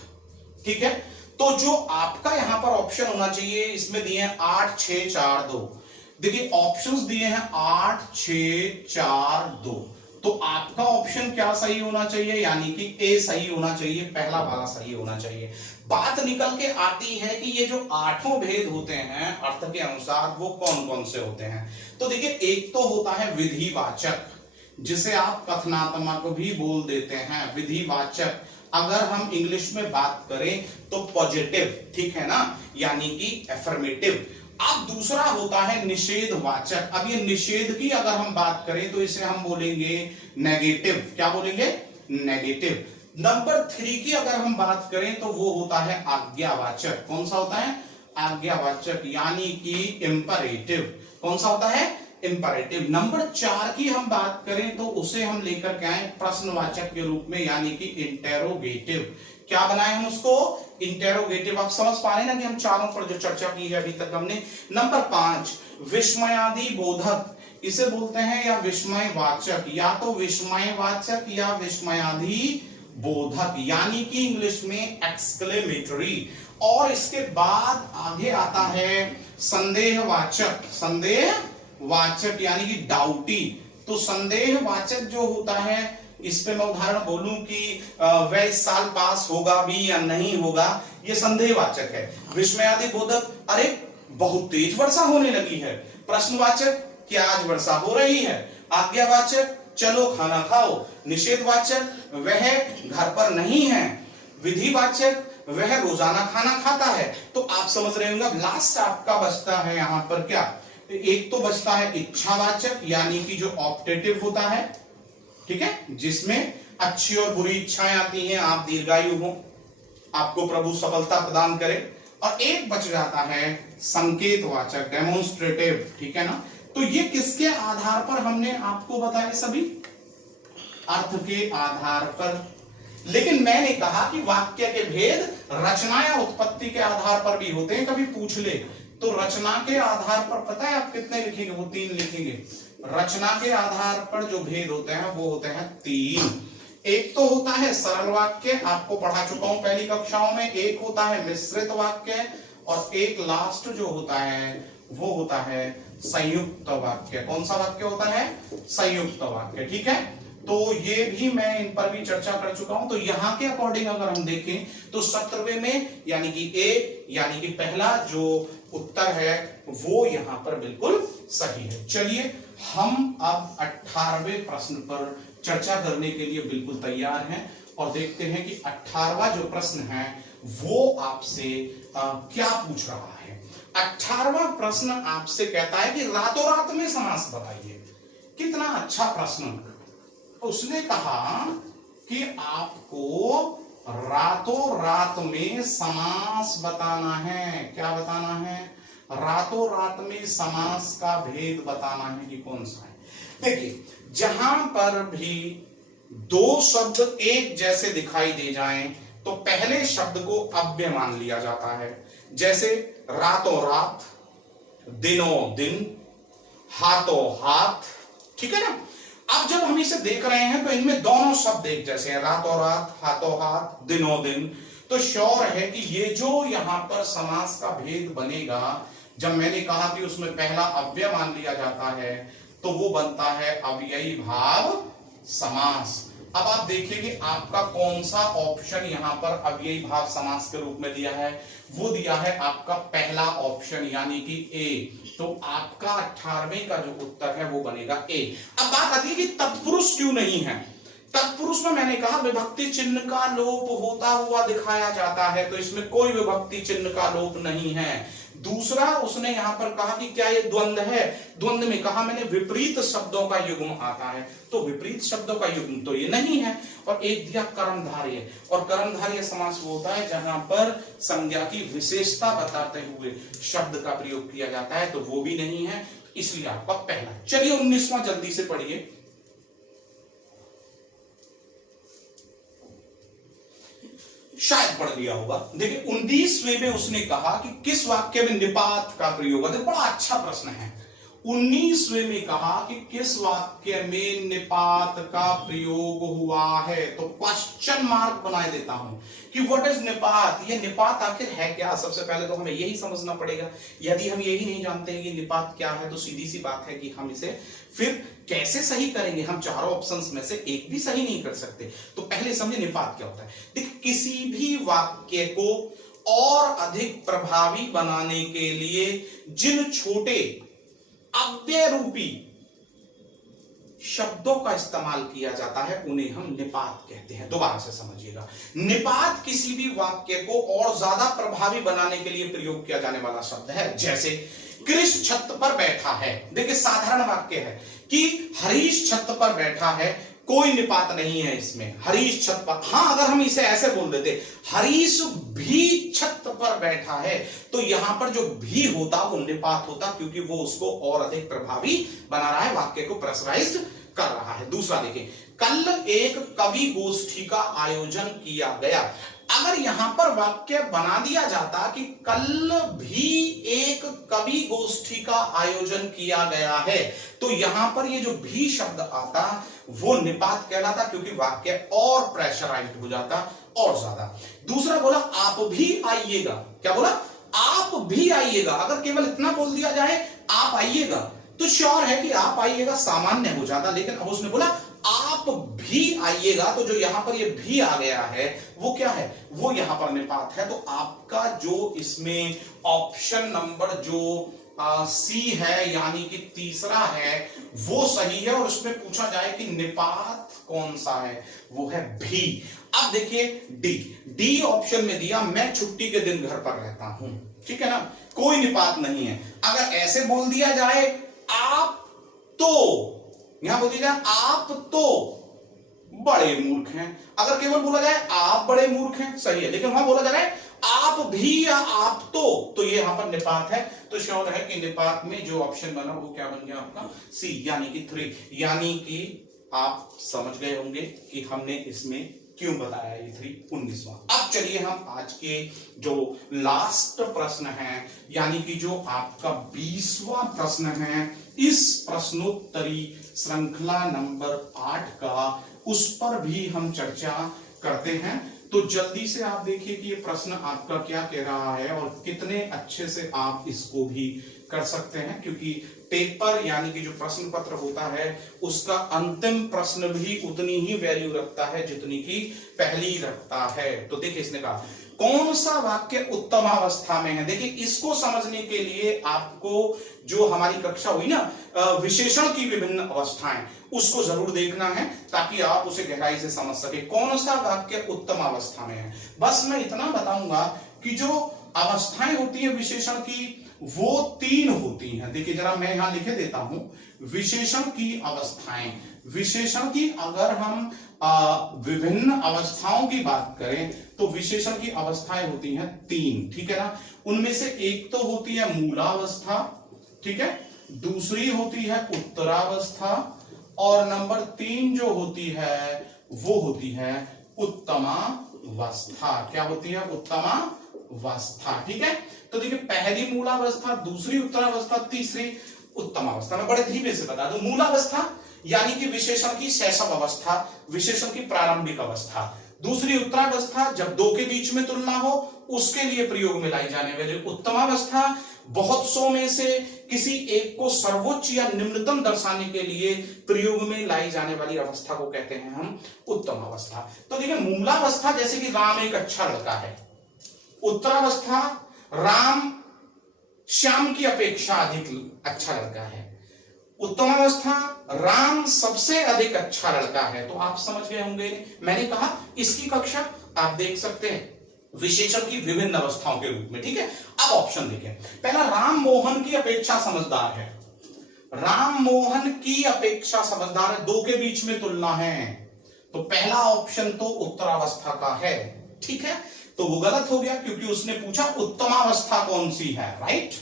ठीक है। तो जो आपका यहां पर ऑप्शन होना चाहिए, इसमें दिए हैं 8 6 4 2। देखिए ऑप्शंस दिए हैं 8 6 4 2, तो आपका ऑप्शन क्या सही होना चाहिए, यानी कि ए सही होना चाहिए, पहला वाला सही होना चाहिए। बात निकल के आती है कि ये जो 8 भेद होते हैं अर्थ के अनुसार वो कौन कौन से होते हैं। तो देखिए एक तो होता है विधिवाचक, जिसे आप कथनात्मक भी बोल देते हैं, विधिवाचक। अगर हम इंग्लिश में बात करें तो पॉजिटिव, ठीक है ना, यानी कि एफर्मेटिव। अब दूसरा होता है निषेधवाचक। अब ये निषेध की अगर हम बात करें तो इसे हम बोलेंगे नेगेटिव। क्या बोलेंगे? नेगेटिव। नंबर 3 की अगर हम बात करें तो वो होता है आज्ञावाचक। कौन सा होता है? आज्ञावाचक, यानी कि इंपरेटिव। कौन सा होता है? इंपरेटिव। नंबर 4 की हम बात करें तो उसे हम लेकर के आए प्रश्नवाचक के रूप में, यानी कि इंटेरोगेटिव। क्या बनाए हम उसको? इंटेरोगेटिव। आप समझ पा रहे हैं ना कि हम चारों पर जो चर्चा की है अभी तक हमने। नंबर 5 विस्मयादि बोधक, इसे बोलते हैं या विस्मयवाचक, या तो विस्मयवाचक या विस्मयादि बोधक, यानी कि इंग्लिश में एक्सक्लेमेटरी। और इसके बाद आगे आता है संदेहवाचक। संदेहवाचक यानी कि डाउटी। तो संदेहवाचक जो होता है, इस पे मैं उदाहरण बोलूं कि वह इस साल पास होगा भी या नहीं होगा, ये संदेहवाचक है। विस्मयादि बोधक, अरे बहुत तेज वर्षा होने लगी है। प्रश्नवाचक, क्या आज वर्षा हो रही है। आज्ञावाचक, चलो खाना खाओ। निषेधवाचक, वह घर पर नहीं है। विधिवाचक, वह रोजाना खाना खाता है। तो आप समझ रहे होंगे। लास्ट आपका बचता है यहां पर क्या? एक तो बचता है इच्छावाचक, यानी कि जो ऑप्टेटिव होता है, ठीक है, जिसमें अच्छी और बुरी इच्छाएं आती हैं, आप दीर्घायु हो, आपको प्रभु सफलता प्रदान करे। और एक बच जाता है संकेतवाचक, डेमोन्स्ट्रेटिव, ठीक है ना। तो ये किसके आधार पर हमने आपको बताया? सभी अर्थ के आधार पर। लेकिन मैंने कहा कि वाक्य के भेद रचना या उत्पत्ति के आधार पर भी होते हैं। कभी पूछ ले तो रचना के आधार पर पता है आप कितने लिखेंगे? वो 3 लिखेंगे। रचना के आधार पर जो भेद होते हैं वो होते हैं 3। एक तो होता है सरल वाक्य, आपको पढ़ा चुका हूं पहली कक्षाओं में। एक होता है मिश्रित वाक्य, और एक लास्ट जो होता है वो होता है संयुक्त वाक्य। कौन सा वाक्य होता है? संयुक्त वाक्य, ठीक है। तो ये भी मैं इन पर भी चर्चा कर चुका हूं। तो यहां के अकॉर्डिंग अगर हम देखें तो 17वें में यानी कि ए, यानी कि पहला जो उत्तर है वो यहां पर बिल्कुल सही है। चलिए हम अब 18वें प्रश्न पर चर्चा करने के लिए बिल्कुल तैयार हैं और देखते हैं कि 18वां जो प्रश्न है वो आपसे क्या पूछ रहा है। 18वां प्रश्न आपसे कहता है कि रातों रात में समास बताइए। कितना अच्छा प्रश्न। उसने कहा कि आपको रातों रात में समास बताना है। क्या बताना है? रातों रात में समास का भेद बताना है कि कौन सा है। देखिए जहां पर भी दो शब्द एक जैसे दिखाई दे जाएं तो पहले शब्द को अव्यय मान लिया जाता है। जैसे रातों रात, दिनों दिन, हाथों हाथ, ठीक है ना। अब जब हम इसे देख रहे हैं तो इनमें दोनों शब्द एक जैसे हैं, रातों रात, हाथों हाथ, दिनों दिन। तो श्योर है कि ये जो यहां पर समास का भेद बनेगा, जब मैंने कहा कि उसमें पहला अव्यय मान लिया जाता है तो वो बनता है अव्ययी भाव समास। अब आप देखिए कि आपका कौन सा ऑप्शन यहां पर अव्ययी भाव समास के रूप में दिया है। वो दिया है आपका पहला ऑप्शन यानी कि ए। तो आपका 18वें का जो उत्तर है वो बनेगा ए। अब बात आती है कि तत्पुरुष क्यों नहीं है। तत्पुरुष में मैंने कहा विभक्ति चिन्ह का लोप होता हुआ दिखाया जाता है, तो इसमें कोई विभक्ति चिन्ह का लोप नहीं है। दूसरा उसने यहां पर कहा कि क्या ये द्वंद्व है, द्वंद्व में कहा मैंने विपरीत शब्दों का युग्म आता है, तो विपरीत शब्दों का युग्म तो ये नहीं है। और एक दिया कर्मधारय, और कर्मधारय समास वो होता है जहां पर संज्ञा की विशेषता बताते हुए शब्द का प्रयोग किया जाता है, तो वो भी नहीं है, इसलिए आपका पहला। चलिए 19वां जल्दी से पढ़िए। शायद पढ़ लिया होगा। देखिए 19वें में उसने कहा कि किस वाक्य में निपात का प्रयोग है। बड़ा अच्छा प्रश्न है। 19वें में कहा कि किस वाक्य में निपात का प्रयोग हुआ है, तो क्वेश्चन मार्क बना देता हूं कि व्हाट इज निपात। ये निपात आखिर है क्या। सबसे पहले तो हमें यही समझना पड़ेगा। यदि हम यही नहीं जानते हैं कि निपात क्या है, तो सीधी सी बात है कि हम इसे फिर कैसे सही करेंगे। हम चारों ऑप्शंस में से एक भी सही नहीं कर सकते। तो पहले समझे निपात क्या होता है। देखिए किसी भी वाक्य को और अधिक प्रभावी बनाने के लिए जिन छोटे अव्यय रूपी शब्दों का इस्तेमाल किया जाता है उन्हें हम निपात कहते हैं। दोबारा से समझिएगा, निपात किसी भी वाक्य को और ज्यादा प्रभावी बनाने के लिए प्रयोग किया जाने वाला शब्द है। जैसे कृष छत पर बैठा है। देखिए साधारण वाक्य है कि हरीश छत पर बैठा है, कोई निपात नहीं है इसमें। हरीश छत पर, हां अगर हम इसे ऐसे बोल देते हरीश भी छत पर बैठा है, तो यहां पर जो भी होता वो निपात होता, क्योंकि वो उसको और अधिक प्रभावी बना रहा है, वाक्य को प्रेशराइज्ड कर रहा है। दूसरा देखिए, कल एक कवि गोष्ठी का आयोजन किया गया। अगर यहां पर वाक्य बना दिया जाता कि कल भी एक कवि गोष्ठी का आयोजन किया गया है, तो यहां पर ये जो भी शब्द आता वो निपात कहलाता, क्योंकि वाक्य और प्रेशराइज्ड हो जाता और ज्यादा। दूसरा बोला आप भी आइएगा। क्या बोला? आप भी आइएगा। अगर केवल इतना बोल दिया जाए आप आइएगा, तो श्योर है कि आप आइएगा सामान्य हो जाता, लेकिन अब उसने बोला आप भी आइएगा, तो जो यहां पर ये भी आ गया है वो क्या है, वो यहां पर निपात है। तो आपका जो इसमें ऑप्शन नंबर जो सी है, यानी कि तीसरा है, वो सही है। और उसमें पूछा जाए कि निपात कौन सा है, वो है भी। अब देखिए डी ऑप्शन में दिया, मैं छुट्टी के दिन घर पर रहता हूं, ठीक है ना, कोई निपात नहीं है। अगर ऐसे बोल दिया जाए आप तो, यहां बोल दिया जाए आप तो बड़े मूर्ख हैं, अगर केवल बोला जाए आप बड़े मूर्ख हैं, सही है, लेकिन वहां बोला जा रहा है आप भी या आप तो ये यहां पर निपात है। तो श्योर है कि निपात में जो ऑप्शन बना वो क्या बन गया आपका, सी, यानी कि 3। यानी कि आप समझ गए होंगे कि हमने इसमें क्यों बताया ये 3, 19वां। अब चलिए हम आज के जो लास्ट प्रश्न है, यानी कि जो आपका 20वां प्रश्न है, इस प्रश्नोत्तरी श्रृंखला नंबर 8 का, उस पर भी हम चर्चा करते हैं। तो जल्दी से आप देखिए कि ये प्रश्न आपका क्या कह रहा है और कितने अच्छे से आप इसको भी कर सकते हैं, क्योंकि पेपर यानी कि जो प्रश्न पत्र होता है उसका अंतिम प्रश्न भी उतनी ही वैल्यू रखता है जितनी की पहली रखता है। तो देखिए इसने कहा कौन सा वाक्य उत्तम अवस्था में है। देखिए इसको समझने के लिए आपको जो हमारी कक्षा हुई ना विशेषण की विभिन्न अवस्थाएं, उसको जरूर देखना है ताकि आप उसे गहराई से समझ सके। कौन सा वाक्य उत्तम अवस्था में है, बस मैं इतना बताऊंगा कि जो अवस्थाएं होती है विशेषण की वो 3 होती हैं। देखिए जरा मैं यहां लिखे देता हूं विशेषण की अवस्थाएं। विशेषण की अगर हम विभिन्न अवस्थाओं की बात करें तो विशेषण की अवस्थाएं होती हैं 3, ठीक है ना। उनमें से एक तो होती है मूलावस्था, ठीक है, दूसरी होती है उत्तरावस्था, और नंबर 3 जो होती है वो होती है उत्तमावस्था। क्या होती है? उत्तमावस्था, ठीक है। तो देखिए पहली मूलावस्था, दूसरी उत्तरावस्था, तीसरी उत्तमावस्था। मैं बड़े धीमे से बता दूं, मूलावस्था यानी कि विशेषण की शैशव अवस्था, विशेषण की प्रारंभिक अवस्था। दूसरी उत्तरावस्था जब 2 के बीच में तुलना हो उसके लिए प्रयोग में लाई जाने वाली। उत्तमावस्था बहुत सौ में से किसी एक को सर्वोच्च या निम्नतम दर्शाने के लिए प्रयोग में लाई जाने वाली अवस्था को कहते हैं हम उत्तम अवस्था। तो देखिए मूलावस्था जैसे कि राम एक अच्छा लड़का है, उत्तरावस्था राम श्याम की अपेक्षा अधिक अच्छा लड़का है, उत्तमावस्था राम सबसे अधिक अच्छा लड़का है। तो आप समझ गए होंगे, मैंने कहा इसकी कक्षा आप देख सकते हैं विशेषण की विभिन्न अवस्थाओं के रूप में। ठीक है, अब ऑप्शन देखें। पहला, राम मोहन की अपेक्षा समझदार है। राम मोहन की अपेक्षा समझदार है, दो के बीच में तुलना है, तो पहला ऑप्शन तो उत्तरावस्था का है। ठीक है, तो वो गलत हो गया क्योंकि उसने पूछा उत्तमावस्था कौन सी है, राइट।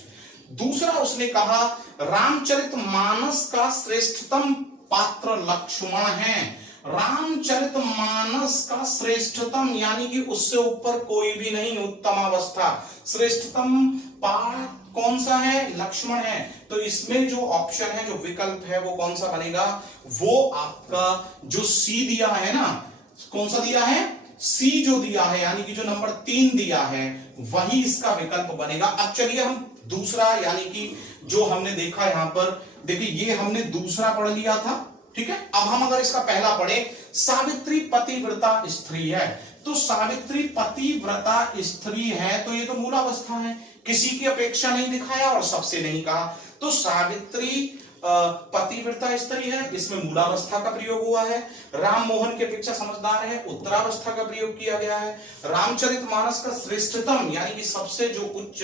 दूसरा, उसने कहा रामचरितमानस का श्रेष्ठतम पात्र लक्ष्मण है। रामचरितमानस का श्रेष्ठतम यानी कि उससे ऊपर कोई भी नहीं, उत्तमावस्था। श्रेष्ठतम पात्र कौन सा है? लक्ष्मण है। तो इसमें जो ऑप्शन है, जो विकल्प है, वो कौन सा बनेगा? वो आपका जो सी दिया है ना, कौन सा दिया है? सी जो दिया है, यानी कि जो नंबर 3 दिया है, वही इसका विकल्प बनेगा। अब चलिए हम दूसरा, यानी कि जो हमने देखा यहां पर, देखिए ये हमने दूसरा पढ़ लिया था। ठीक है, अब हम अगर इसका पहला पढ़े, सावित्री पतिव्रता स्त्री है, तो सावित्री पतिव्रता स्त्री है, तो ये तो मूलावस्था है, किसी की अपेक्षा नहीं दिखाया और सबसे नहीं कहा, तो सावित्री पतिव्रता स्त्री है, इसमें मूलावस्था का प्रयोग हुआ है। राम मोहन की अपेक्षा समझदार है, उत्तरावस्था का प्रयोग किया गया है। रामचरितमानस का श्रेष्ठतम यानी कि सबसे जो उच्च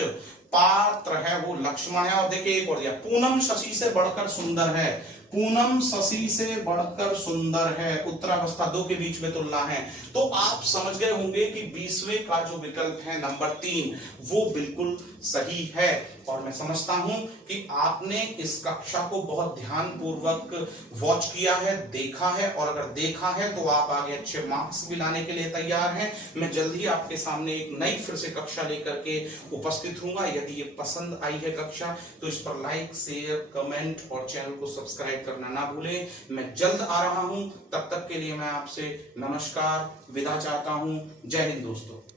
पात्र है वो लक्ष्मण है। और देखिए एक और दिया, पूनम शशि से बढ़कर सुंदर है। पूनम शशि से बढ़कर सुंदर है, उत्तरावस्था, दो के बीच में तुलना है। तो आप समझ गए होंगे कि 20वें का जो विकल्प है नंबर 3 वो बिल्कुल सही है। और मैं समझता हूं कि आपने इस कक्षा को बहुत ध्यान पूर्वक वॉच किया है, देखा है, और अगर देखा है तो आप आगे अच्छे मार्क्स भी लाने के लिए तैयार हैं। मैं जल्द ही आपके सामने एक नई फिर से कक्षा लेकर के उपस्थित हूंगा। यदि ये पसंद आई है कक्षा तो इस पर लाइक, शेयर, कमेंट और चैनल को सब्सक्राइब करना ना भूलें। मैं जल्द आ रहा हूं, तब तक के लिए मैं आपसे नमस्कार, विदा चाहता हूं। जय हिंद दोस्तों।